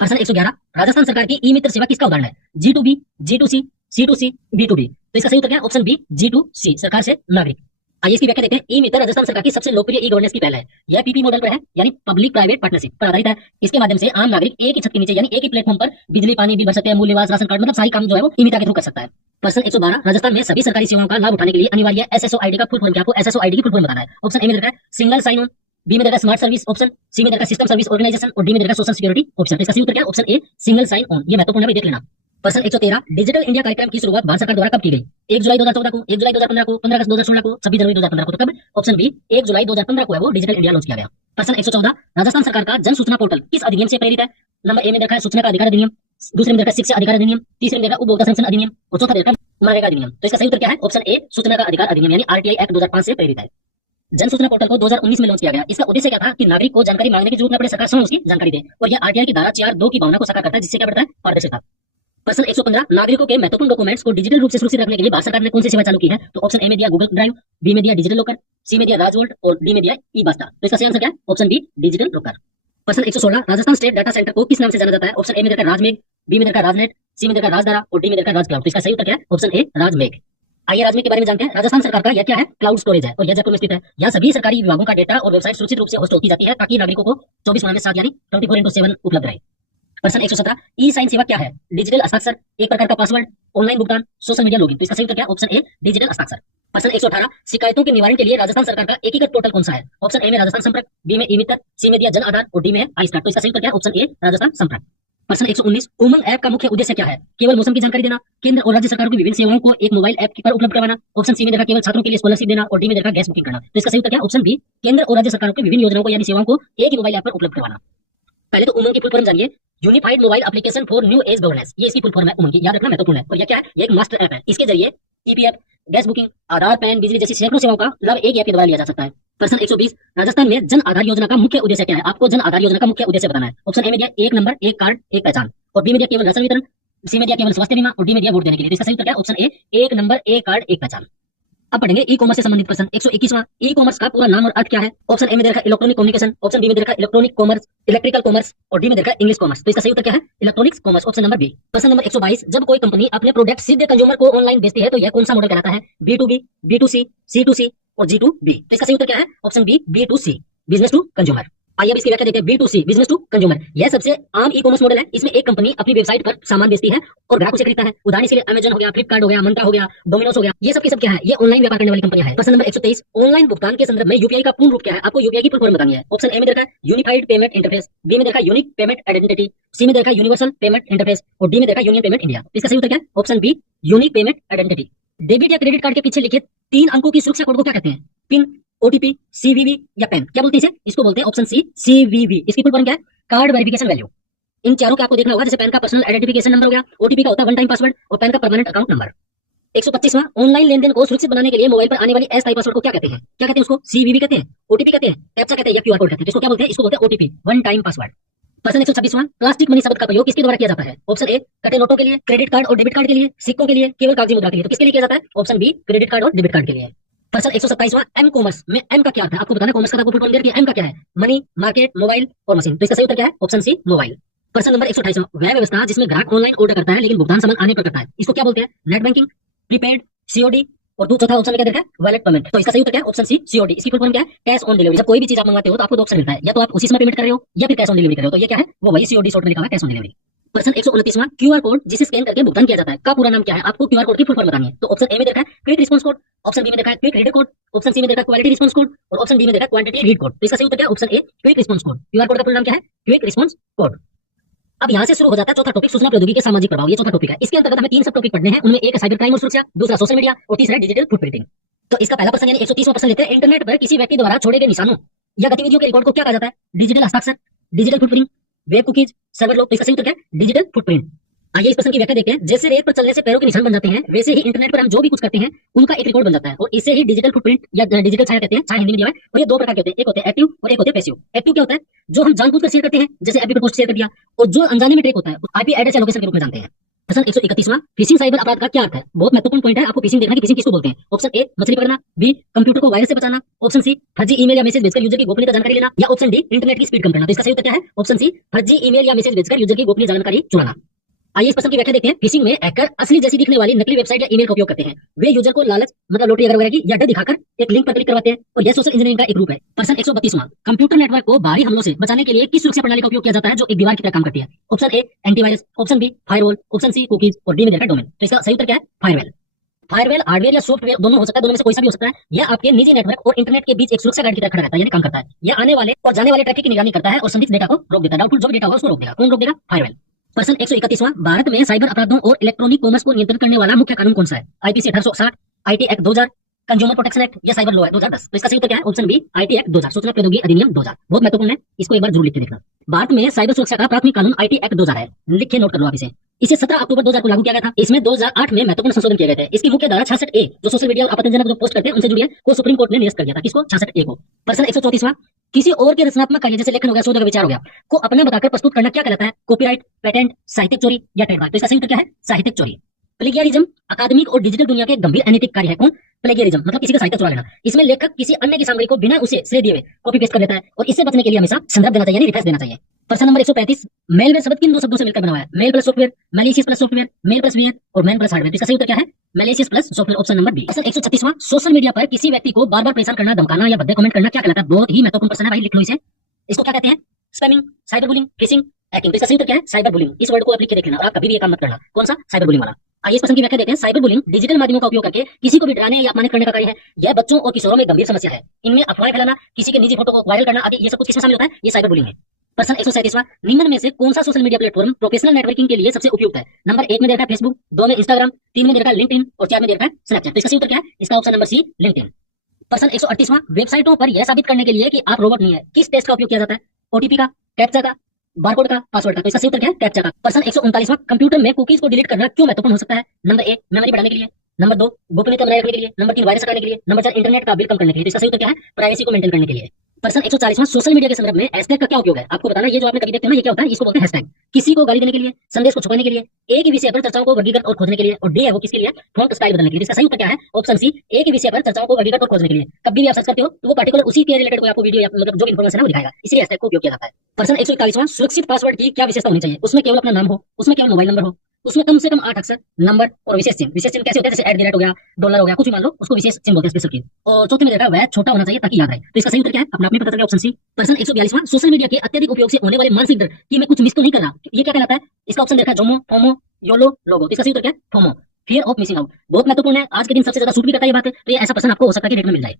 प्रश्न 111, राजस्थान सरकार की ई मित्र सेवा किसका उदाहरण है? G2B, G2C, C2C, B2B। तो इसका सही उत्तर क्या है? ऑप्शन बी, G2C, सरकार से नागरिक। आइए इसकी व्याख्या देखते हैं। ई मित्र राजस्थान सरकार की सबसे लोकप्रिय ई गवर्नेंस की पहल है। यह पीपी मॉडल पर है, यानी पब्लिक प्राइवेट पार्टनरशिप पर आधारित है। इसके माध्यम से आम नागरिक एक ही छत के नीचे यानी एक ही प्लेटफॉर्म पर बिजली पानी बिल भर सकते हैं, मूल्य निवास, राशन कार्ड, मतलब सारी काम जो है वो ई मित्र के थ्रू कर सकता है। प्रश्न 112, राजस्थान में सभी सरकारी सेवाओं का लाभ उठाने के लिए अनिवार्य एसएसओ आईडी का फुल फॉर्म क्या? आपको एसएसओ आईडी की फुल फॉर्म बताना है। ऑप्शन ए में देखा है सिंगल साइन ऑन, बी में देखा स्मार्ट सर्विस ऑप्शन, सी में देखा सिस्टम सर्विस ऑर्गेनाइजेशन और डी में देखा सोशल सिक्योरिटी ऑप्शन। इसका सही उत्तर क्या है? Option A, single sign on. ये महत्वपूर्ण है, देख लेना। प्रश्न 113, डिजिटल इंडिया कार्यक्रम की शुरुआत भारत सरकार द्वारा कब की गई? 1 जुलाई 2014 को, 1 जुलाई 2015 को, 15 अगस्त 2016 को, 26 जनवरी 2015 को। तो कब? ऑप्शन बी, 1 जुलाई 2015 को है वो डिजिटल इंडिया लॉन्च किया गया। प्रश्न 114, राजस्थान सरकार का जन सूचना पोर्टल किस अधिनियम से प्रेरित है? नंबर ए में देखा है सूचना का अधिकार अधिनियम, दूसरे में देखा शिक्षा अधिकार अधिनियम, तीसरे में देखा उपभोक्ता संरक्षण अधिनियम और चौथा देखा मनरेगा अधिनियम। तो इसका सही उत्तर क्या है? ऑप्शन ए, सूचना का अधिकार अधिनियम यानी आरटीआई एक्ट 2005 से प्रेरित है। जन सूचना पोर्टल को 2019 में लॉन्च किया गया। इसका उद्देश्य क्या था? कि नागरिक को जानकारी मांगने की जरूरत न पड़े, सरकार स्वयं उसकी जानकारी दे। और यह आरटीआई की धारा 4(2) की भावना को साकार करता है, जिससे क्या बढ़ता है? पारदर्शिता। प्रश्न 115, नागरिकों के महत्वपूर्ण डॉक्यूमेंट्स को डिजिटल रूप से सुरक्षित रखने के लिए भारत सरकार ने कौन सी सेवा चालू की है? तो ऑप्शन ए में दिया गूगल ड्राइव, बी में दिया डिजिटल लॉकर, सी में दिया राजवोल्ट और डी में दिया ई बास्ता। तो इसका सही आंसर क्या है? Option B, digital locker. प्रश्न 116, राजस्थान स्टेट डाटा सेंटर को किस नाम से जाना जाता है? ऑप्शन ए में देखा राजमेघ, बी में देखा राजनेट, सी में देखा राजधारा और डी में देखा राजक्लाउड। तो इसका सही उत्तर क्या है? Option A, Rajmegh. आइए राजमेघ के बारे में जानते हैं। राजस्थान सरकार का यह क्या है? क्लाउड स्टोरेज है और यह जयपुर में स्थित है। यहाँ सभी सरकारी विभागों का डेटा और वेबसाइट सुरक्षित रूप से होस्ट होती जाती है ताकि नागरिकों को 24/7 यानी 24/7 उपलब्ध रहे। प्रश्न 117, ई साइन सेवा क्या है? डिजिटल हस्ताक्षर, एक प्रकार का पासवर्ड, ऑनलाइन भुगतान, सोशल मीडिया लॉगिन। तो इसका सही उत्तर क्या है? ऑप्शन ए, डिजिटल हस्ताक्षर। प्रश्न 118, शिकायतों के निवारण के लिए राजस्थान सरकार का एकीकृत पोर्टल कौन सा है? ऑप्शन ए में राजस्थान संपर्क, बी में ई मित्र, सी में दिया जन आधार और डी में है आई स्टार्ट। तो इसका सही उत्तर क्या है? ऑप्शन ए, राजस्थान संपर्क। प्रश्न 119, उमंग ऐप का मुख्य उद्देश्य क्या है? केवल मौसम की जानकारी देना, केंद्र और राज्य सरकारों की विभिन्न सेवाओं को एक मोबाइल ऐप पर उपलब्ध करवाना। ऑप्शन सी में देखा केवल छात्रों के लिए स्कॉलरशिप देना और डी में देखा गैस बुकिंग करना। तो इसका सही उत्तर क्या है? ऑप्शन बी, केंद्र और राज्य सरकारों की विभिन्न योजनाओं को यानी सेवाओं को एक ही मोबाइल ऐप पर उपलब्ध करवाना। पहले तो उमंग की फुल फॉर्म जानिए। Unified mobile application for new age governance, ये इसकी फुल फॉर्म है उमंग की। याद रखना, महत्वपूर्ण है। और ये क्या है? ये एक मास्टर ऐप है। इसके जरिए ईपीएफ, गैस बुकिंग, आधार, पैन, बिजली जैसी सैकड़ों सेवाओं का लाभ एक ऐप के द्वारा लिया जा सकता है। प्रश्न 120, राजस्थान में जन आधार योजना का मुख्य उद्देश्य क्या है? आपको जन आधार योजना का मुख्य उद्देश्य बताना है। ऑप्शन ए में दिया एक नंबर, एक कार्ड, एक पहचान, और बी में दिया केवल राशन वितरण, सी में दिया केवल स्वास्थ्य बीमा, और डी में दिया वोट देने के लिए। तो इसका सही उत्तर क्या है? ऑप्शन ए, एक नंबर, एक कार्ड, एक पहचान। अब पढ़ेंगे ई कॉमर्स से संबंधित प्रश्न। 121वां, ई कॉमर्स का पूरा नाम और अर्थ क्या है? ऑप्शन ए में दे रखा इलेक्ट्रॉनिक कम्युनिकेशन, ऑप्शन बी में दे रखा इलेक्ट्रॉनिक कॉमर्स, इलेक्ट्रिकल कॉमर्स, और डी में दे रखा इंग्लिश कॉमर्स। तो इसका सही उत्तर क्या है? Electronics commerce, option number B. प्रश्न नंबर 122, जब कोई कंपनी अपने प्रोडक्ट सीधे कंज्यूमर को ऑनलाइन बेचती है तो यह कौन सा मॉडल कहलाता है? B2B, B2C, C2C और G2B। तो इसका सही उत्तर क्या है? Option B, B2C, business to consumer. आइए अब इसकी व्याख्या देखते हैं। B2C, बिजनेस टू कंज्यूमर, यह सबसे आम ई कॉमर्स मॉडल है। इसमें एक कंपनी अपनी वेबसाइट पर सामान बेचती है और ग्राहक उसे खरीदता है। उदाहरण के लिए अमेजन हो गया, फ्लिपकार्ट हो गया, मंत्रा हो गया, डोमिनोज हो गया, ये सब के सब क्या है? ये ऑनलाइन व्यापार करने वाली कंपनियां हैं। प्रश्न नंबर 123, ऑनलाइन भुगतान के संदर्भ में यूपीआई का पूर्ण रूप क्या है? आपको यूपीआई की फुल फॉर्म बतानी है। ऑप्शन ए में देखा यूनिफाइड पेमेंट इंटरफेस, बी में देखा यूनिक पेमेंट आइडेंटिटी, सी में देखा यूनिवर्सल पेमेंट इंटरफेस, और डी में देखा यूनियन पेमेंट इंडिया। इसका सही उत्तर क्या है? Option B, unique payment identity. Debit या क्रेडिट कार्ड के पीछे लिखे 3 अंकों की सुरक्षा कोड को क्या कहते हैं? पिन, ओटीपी, सीवीवी या पैन? क्या बोलते हैं इसे? इसको बोलते हैं ऑप्शन सी, सीवीवी। इसकी फुल फॉर्म क्या है? Card verification value. इन चारों का आपको देखना होगा। जैसे पैन का पर्सनल आइडेंटिफिकेशन नंबर हो गया, ओटीपी का होता है वन टाइम पासवर्ड, और पैन का परमानेंट अकाउंट नंबर। 125वां, ऑनलाइन लेनदेन को सुरक्षित बनाने के लिए मोबाइल पर आने वाली अस्थायी पासवर्ड को क्या कहते हैं? क्या कहते हैं उसको? सीवीवी कहते हैं, ओटीपी कहते हैं, कैप्चा कहते हैं या क्यूआर कोड कहते हैं? इसको क्या बोलते हैं? इसको बोलते हैं ओटीपी, वन टाइम पासवर्ड। प्रश्न 126वां, प्लास्टिक मनी शब्द का प्रयोग किसके द्वारा किया जाता है? ऑप्शन ए, कटे नोटों के लिए, क्रेडिट कार्ड और डेबिट कार्ड के लिए, सिक्कों के लिए, केवल कागजी मुद्रा के लिए। तो किसके लिए किया जाता है? ऑप्शन बी, क्रेडिट कार्ड और डेबिट कार्ड के लिए। प्रश्न 127वां, एम कॉमर्स में एम का क्या अर्थ है? आपको बताना है कॉमर्स का आपको फुल फॉर्म दिया है कि एम का क्या है? मनी, मार्केट, मोबाइल और मशीन। तो इसका सही उत्तर क्या है? Option C, mobile. प्रश्न नंबर 128वां, वह व्यवस्था जिसमें ग्राहक ऑनलाइन ऑर्डर करता है लेकिन भुगतान सामान आने पर करता है, इसको क्या बोलते हैं? नेट बैंकिंग, प्रीपेड, सीओडी, और चौथा ऑप्शन में क्या देखा है? Wallet payment. तो इसका सही उत्तर क्या है? Option C, COD. इसकी फुल फॉर्म क्या है? Cash on delivery. जब कोई भी चीज आप मंगवाते हो तो आपको दो ऑप्शन मिलता है, या तो आप उसी समय पेमेंट कर रहे हो या फिर कैश ऑन डिलीवरी कर रहे हो। तो ये क्या है? वो वही सीओडी शॉर्ट में लिखा हुआ है, कैश ऑन डिलीवरी। प्रश्न 129वां, क्यूआर कोड जिसे स्कैन करके भुगतान किया जाता है का पूरा नाम क्या है? आपको क्यूआर कोड की फुल फॉर्म बतानी है। तो ऑप्शन ए में देखा है quick response code, option B में देखा है quick reader code, option C में देखा क्वालिटी रिस्पांस कोड, और ऑप्शन डी में देखा क्वांटिटी रीड कोड। तो इसका सही उत्तर क्या है? ऑप्शन ए, quick response code. QR code का पूरा नाम क्या है? Quick response code. अब यहाँ से शुरू हो जाता है चौथा टॉपिक, सूचना प्रौद्योगिकी के सामाजिक प्रभाव। ये चौथा टॉपिक है। इसके अंतर्गत हमें 3 सब टॉपिक पढ़ने हैं। उनमें एक है साइबर क्राइम और सुरक्षा, दूसरा सोशल मीडिया, और तीसरा डिजिटल फुटप्रिंटिंग। तो इसका पहला प्रश्न यानी 130वां प्रश्न लेते हैं। इंटरनेट पर किसी व्यक्ति द्वारा छोड़े गए निशानों या गतिविधियों के रिकॉर्ड को क्या कहा जाता है? डिजिटल हस्ताक्षर, digital footprint, web cookies, server log. तो इसका सही उत्तर क्या है? Digital footprint. आइए इस प्रश्न की व्याख्या देखते हैं। जैसे रेत पर चलने से पैरों के निशान बन जाते हैं, वैसे ही इंटरनेट पर हम जो भी कुछ करते हैं उनका एक रिकॉर्ड बन जाता है, और इसे ही डिजिटल फुटप्रिंट या डिजिटल छाया कहते हैं। छाया हिंदी में दिया है, और ये दो प्रकार के होते हैं, एक होते हैं एक्टिव और एक होते हैं पैसिव। एक्टिव क्या होता है? जो हम जानबूझकर शेयर करते हैं, जैसे एफबी पर पोस्ट शेयर कर दिया, और जो अनजाने में ट्रैक होता है आईपी एड्रेस या लोकेशन के रूप में जानते हैं। प्रश्न 131वां, फिशिंग साइबर अपराध का क्या अर्थ है? बहुत महत्वपूर्ण पॉइंट है, आपको फिशिंग देखना कि फिशिंग किसको बोलते हैं। ऑप्शन ए, मछली पकड़ना, बी, कंप्यूटर को वायरस से बचाना, ऑप्शन सी, फर्जी ईमेल या मैसेज भेजकर यूजर की गोपनीयता जानकारी लेना, या ऑप्शन डी, इंटरनेट की स्पीड कम करना। तो इसका सही उत्तर क्या है? ऑप्शन सी, फर्जी ईमेल या मैसेज भेजकर यूजर की गोपनीय जानकारी चुराना। आइए इस प्रश्न की व्याख्या देखते हैं। फिशिंग में हैकर असली जैसी दिखने वाली नकली वेबसाइट या ईमेल का उपयोग करते हैं। वे यूजर को लालच मतलब लॉटरी वगैरह की या डर दिखाकर एक लिंक पर क्लिक करवाते हैं, और यह सोशल इंजीनियरिंग का एक रूप है। प्रश्न 132वां, कंप्यूटर नेटवर्क को बाहरी हमलों से बचाने के लिए किस सुरक्षा प्रणाली का उपयोग किया जाता है जो एक दीवार की तरह काम करती है? Option A, antivirus, option B, firewall, option C, cookies, और डी में देखा डोमेन। तो इसका सही उत्तर क्या है? फायरवॉल। फायरवॉल हार्डवेयर या सॉफ्टवेयर दोनों हो सकता है, दोनों में से कोई सा भी हो सकता है। यह आपके निजी नेटवर्क और इंटरनेट के बीच एक सुरक्षा गार्ड की तरह खड़ा रहता है, यानी काम करता है। यह आने वाले और जाने वाले ट्रैफिक की निगरानी करता है और संदिग्ध डेटा को रोक देता है। डाउटफुल जो भी डेटा होगा उसको रोक देगा। कौन रोक देगा? फायरवॉल। प्रश्न 131वां, भारत में साइबर अपराधों और इलेक्ट्रॉनिक कॉमर्स को नियंत्रित करने वाला मुख्य कानून कौन सा है? IPC 1860, IT act 2000, consumer protection act या साइबर लॉ है 2010। तो इसका सही उत्तर क्या है? ऑप्शन बी, आईटी एक्ट 2000, सूचना प्रौद्योगिकी अधिनियम 2000। बहुत महत्वपूर्ण है, इसको एक बार जरूर लिख के देखना। भारत में साइबर सुरक्षा का प्राथमिक कानून आईटी एक्ट 2000 है। लिख के नोट कर लो आप इसे। इसे 17 अक्टूबर 2000 को लागू किया गया था। इसमें 2008 में महत्वपूर्ण संशोधन किए गए थे। इसकी मुख्य धारा 66A, जो सोशल मीडिया और आपत्तिजनक जो पोस्ट करते हैं उनसे जुड़ी है, को सुप्रीम कोर्ट ने निरस्त कर दिया था। किसको? 66A को। प्रश्न 134वां, किसी और के रचनात्मक कार्य जैसे लेखन हो गया, शोध विचार हो गया, को अपना बताकर प्रस्तुत करना क्या कहलाता है? कॉपीराइट, पेटेंट, साहित्यिक चोरी या ट्रेडमार्क? तो इसका सही उत्तर क्या है? साहित्यिक चोरी। प्लेगियरिज्म अकादमिक और डिजिटल दुनिया के गंभीर अनैतिक कार्य है। कौन? प्लेगियरिज्म मतलब किसी का साहित्य चुरा लेना। इसमें लेखक किसी अन्य की सामग्री को बिना उसे श्रेय दिए हुए कॉपी पेस्ट कर लेता है, और इससे बचने के लिए हमेशा संदर्भ देना चाहिए, यानी रेफरेंस देना चाहिए। प्रश्न नंबर 135, मेलवेयर शब्द किन दो शब्दों से मिलकर बना हुआ है? Mail plus software, malicious plus software, mail plus ware और मैन प्लस हार्डवेयर। इसका सही उत्तर क्या है? Malicious plus software, option number B. प्रश्न 136वां, सोशल मीडिया पर किसी व्यक्ति को बार बार परेशान करना, धमकाना या भद्दे कमेंट करना क्या कहलाता है? बहुत ही महत्वपूर्ण प्रश्न है भाई, लिख लो इसे। इसको क्या कहते हैं? Spamming, cyber bullying, fishing, hacking. तो इसका सही उत्तर क्या है? Cyber bullying. इस वर्ड को आप लिख के देख लेना, और आप कभी भी ये काम मत करना। कौन सा? साइबर बुलिंग वाला। आइए इस प्रश्न की व्याख्या देखते हैं। साइबर बुलिंग डिजिटल माध्यमों का उपयोग करके किसी को भी डराने या अपमानित करने का कार्य है। यह बच्चों और किशोरों में गंभीर समस्या है। इनमें अफवाहें फैलाना, किसी के निजी फोटो को वायरल करना आदि, ये सब कुछ किसमें शामिल होता है? ये साइबर बुलिंग है। प्रश्न 137वां, निम्न में से कौन सा social media platform professional networking के लिए सबसे उपयुक्त है? नंबर 1 में देखा है फेसबुक, 2 में इंस्टाग्राम, 3 में देखा लिंक्डइन, और 4 में देखा है स्नैपचैट। तो इसका सही उत्तर क्या है? इसका ऑप्शन नंबर सी, लिंक्डइन। प्रश्न 138वां, वेबसाइटों पर यह साबित करने के लिए कि आप रोबोट नहीं है, किस टेस्ट का उपयोग किया जाता है? ओटीपी का, कैप्चा का, बारकोड का, पासवर्ड का? तो इसका सही उत्तर क्या है? कैप्चा का। प्रश्न 139वां, कंप्यूटर में कुकीज को डिलीट करना क्यों महत्वपूर्ण हो सकता है? नंबर 1, मेमोरी बढ़ाने के लिए, नंबर 2 गोपनीयता बनाए रखने के लिए, नंबर 3 वायरस हटाने के लिए, नंबर 4 इंटरनेट का बिल कम करने के लिए। तो इसका सही उत्तर क्या है? प्राइवेसी को मेंटेन करने के लिए। प्रश्न 140वां, सोशल मीडिया के संदर्भ में हैशटैग का क्या उपयोग है? आपको बताना, ये जो आपने कभी देखते हैं ना, ये क्या होता है? इसको बोलते हैं हैशटैग। किसी को गाली देने के लिए, संदेश को छुपाने के लिए, एक ही विषय पर चर्चाओं को वर्गीकृत और खोजने के लिए, और डी है वो किसके लिए? फॉन्ट स्टाइल बदलने के लिए। इसका सही उत्तर क्या है? ऑप्शन सी, एक ही विषय पर चर्चाओं को वर्गीकृत और खोजने के लिए। कभी भी आप सर्च करते हो तो वो पार्टिकुलर उसी के रिलेटेड कोई आपको वीडियो या मतलब जो इन्फॉर्मेशन है वो दिखाएगा, इसलिए हैशटैग को उपयोग किया जाता है। प्रश्न 141वां, सुरक्षित पासवर्ड की क्या विशेषता होनी चाहिए? उसमें केवल अपना नाम हो, उसमें केवल मोबाइल नंबर हो, उसमें कम से कम 8 अक्षर, नंबर और विशेष चिन्ह। विशेष चिन्ह कैसे होते हैं? जैसे @ हो गया, डॉलर हो गया, कुछ भी मान लो, उसको विशेष चिन्ह बोलते हैं, स्पेशल की। और चौथे में देखा वह छोटा होना चाहिए ताकि याद रहे। तो इसका सही उत्तर क्या है? अपने आप में पता चल गया, ऑप्शन सी। प्रश्न 142वां, सोशल मीडिया के अत्यधिक उपयोग से होने वाले मानसिक डर कि मैं कुछ मिस तो नहीं कर रहा, ये क्या कहलाता है? इसका ऑप्शन देखा, जोमो, फोमो, योलो, लोगो। तो इसका सही उत्तर क्या है? FOMO, fear of missing out. बहुत महत्वपूर्ण है, आज के दिन सबसे ज्यादा सूट भी करता है ये बात है, तो ये ऐसा प्रश्न आपको हो सकता है कि देखने मिल जाए।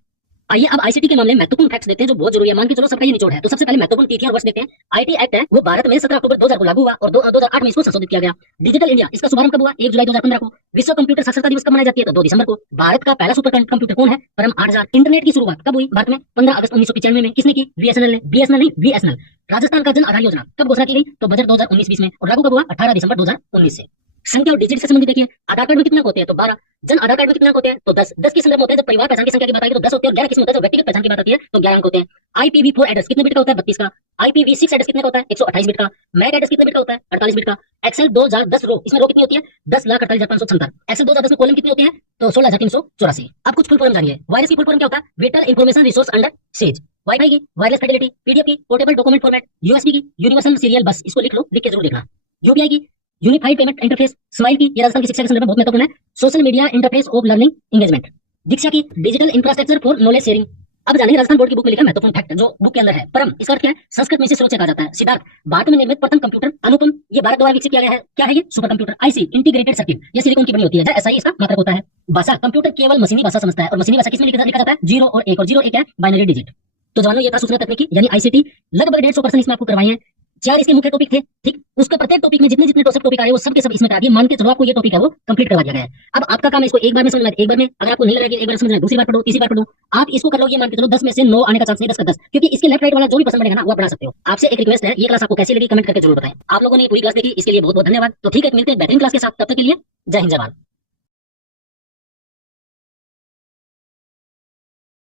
आइए अब आईसीटी के मामले में महत्वपूर्ण फैक्ट्स देखते हैं जो बहुत जरूरी है। मान के चलो सबका ये निचोड़ है। तो सबसे पहले महत्वपूर्ण तिथि और वर्ष देखते हैं। आईटी एक्ट है वो भारत में 17 अक्टूबर 2000 को लागू हुआ और 2008 में इसको संशोधित किया गया। डिजिटल इंडिया, इसका शुभारंभ कब हुआ? 1 जुलाई 2015 को। विश्व कंप्यूटर साक्षरता दिवस कब मनाई जाती है? तो 2 दिसंबर को। भारत का पहला सुपर कंप्यूटर कौन है? परम 8000। इंटरनेट की शुरुआत कब हुई भारत में? 15 अगस्त 1995 में। किसने की? बीएसएनएल ने। बीएसएनएल नहीं, बीएसएनएल। राजस्थान का जन आधार योजना कब घोषणा की गई? तो बजट 2019-20 में। और लागू कब हुआ? 18 दिसंबर 2019 से। संख्या और डिजिट से संबंधित देखिए, आधार कार्ड में कितना होते हैं? तो 12। जन आधार कार्ड में कितना होते हैं? तो 10। 10 के संदर्भ में होते हैं जब परिवार पहचान की संख्या की बात आएगी तो 10 होते हैं, और 11 किसमें होता है? जब व्यक्तिगत पहचान की बात आती है तो 11 अंक होते हैं। IPv4 एड्रेस कितने बिट का होता है? 32 का। IPv6 एड्रेस कितने का होता है? 128 बिट का। मैक एड्रेस कितने बिट का होता है? 48 बिट का। एक्सेल 2010 रो, इसमें रो कितनी होती है? 10,48,576। एक्सेल 2010 में कॉलम कितने होते हैं? तो 16,384। अब कुछ फुल फॉर्म जानिए। वायरस की फुल फॉर्म क्या होता है? Whittle information resource under says. Wifi की वायरलेस फिडेलिटी, पीडीएफ की पोर्टेबल डॉक्यूमेंट फॉर्मेट, यूएसबी की यूनिवर्सल सीरियल बस, इसको लिख लो, लिख के जरूर देखना। यूपीआई की यूनिफाइड पेमेंट इंटरफेस, स्माइल की ये राजस्थान की शिक्षा के संदर्भ में बहुत महत्वपूर्ण है। Social media interface of learning engagement. DIKSHA की digital infrastructure for knowledge sharing. अब जानिए राजस्थान बोर्ड की बुक में लिखा महत्वपूर्ण फैक्ट जो बुक के अंदर है। परम, इसका अर्थ क्या है? संस्कृत में इसे सुरक्षा कहा जाता है। सिद्धार्थ, भारत में निर्मित प्रथम कंप्यूटर। अनुपम, ये भारत द्वारा विकसित किया गया है। क्या है ये? Super computer. IC, integrated circuit, ये सिलिकॉन की बनी होती है। ऐसा ही इसका मात्रक होता है। भाषा, कंप्यूटर केवल मशीनी भाषा समझता है, और मशीनी भाषा किसमें लिखा जाता है? 0 और 1, और 0 1 है बाइनरी डिजिट। तो जवानों, ये था सूचना तकनीकी यानी आईसीटी। लगभग 150% इसमें आपको करवाए हैं। 4 इसके मुख्य टॉपिक थे, ठीक। उसके प्रत्येक टॉपिक में जितने जितने टॉपिक आ रहे हैं वो सब के सब इसमें करा दिए। मान के चलो आपको ये टॉपिक है वो कंप्लीट करवा दिया गया है। अब आपका काम है इसको एक बार में समझना है, एक बार में। अगर आपको नहीं लगा कि एक बार समझना है, दूसरी बार पढ़ो, तीसरी बार पढ़ो। आप इसको कर लो, ये मान के चलो 10 में से 9 आने का चांस नहीं, 10 का 10, क्योंकि इसके लेफ्ट राइट वाला जो भी प्रश्न बनेगा ना वो आप बना सकते हो। आपसे एक रिक्वेस्ट है, ये क्लास आपको कैसी लगी कमेंट करके जरूर बताएं। आप लोगों ने पूरी क्लास देखी, इसके लिए बहुत बहुत धन्यवाद। तो ठीक है, मिलते हैं बेहतरीन क्लास के साथ, तब तक के लिए जय हिंद जय भारत।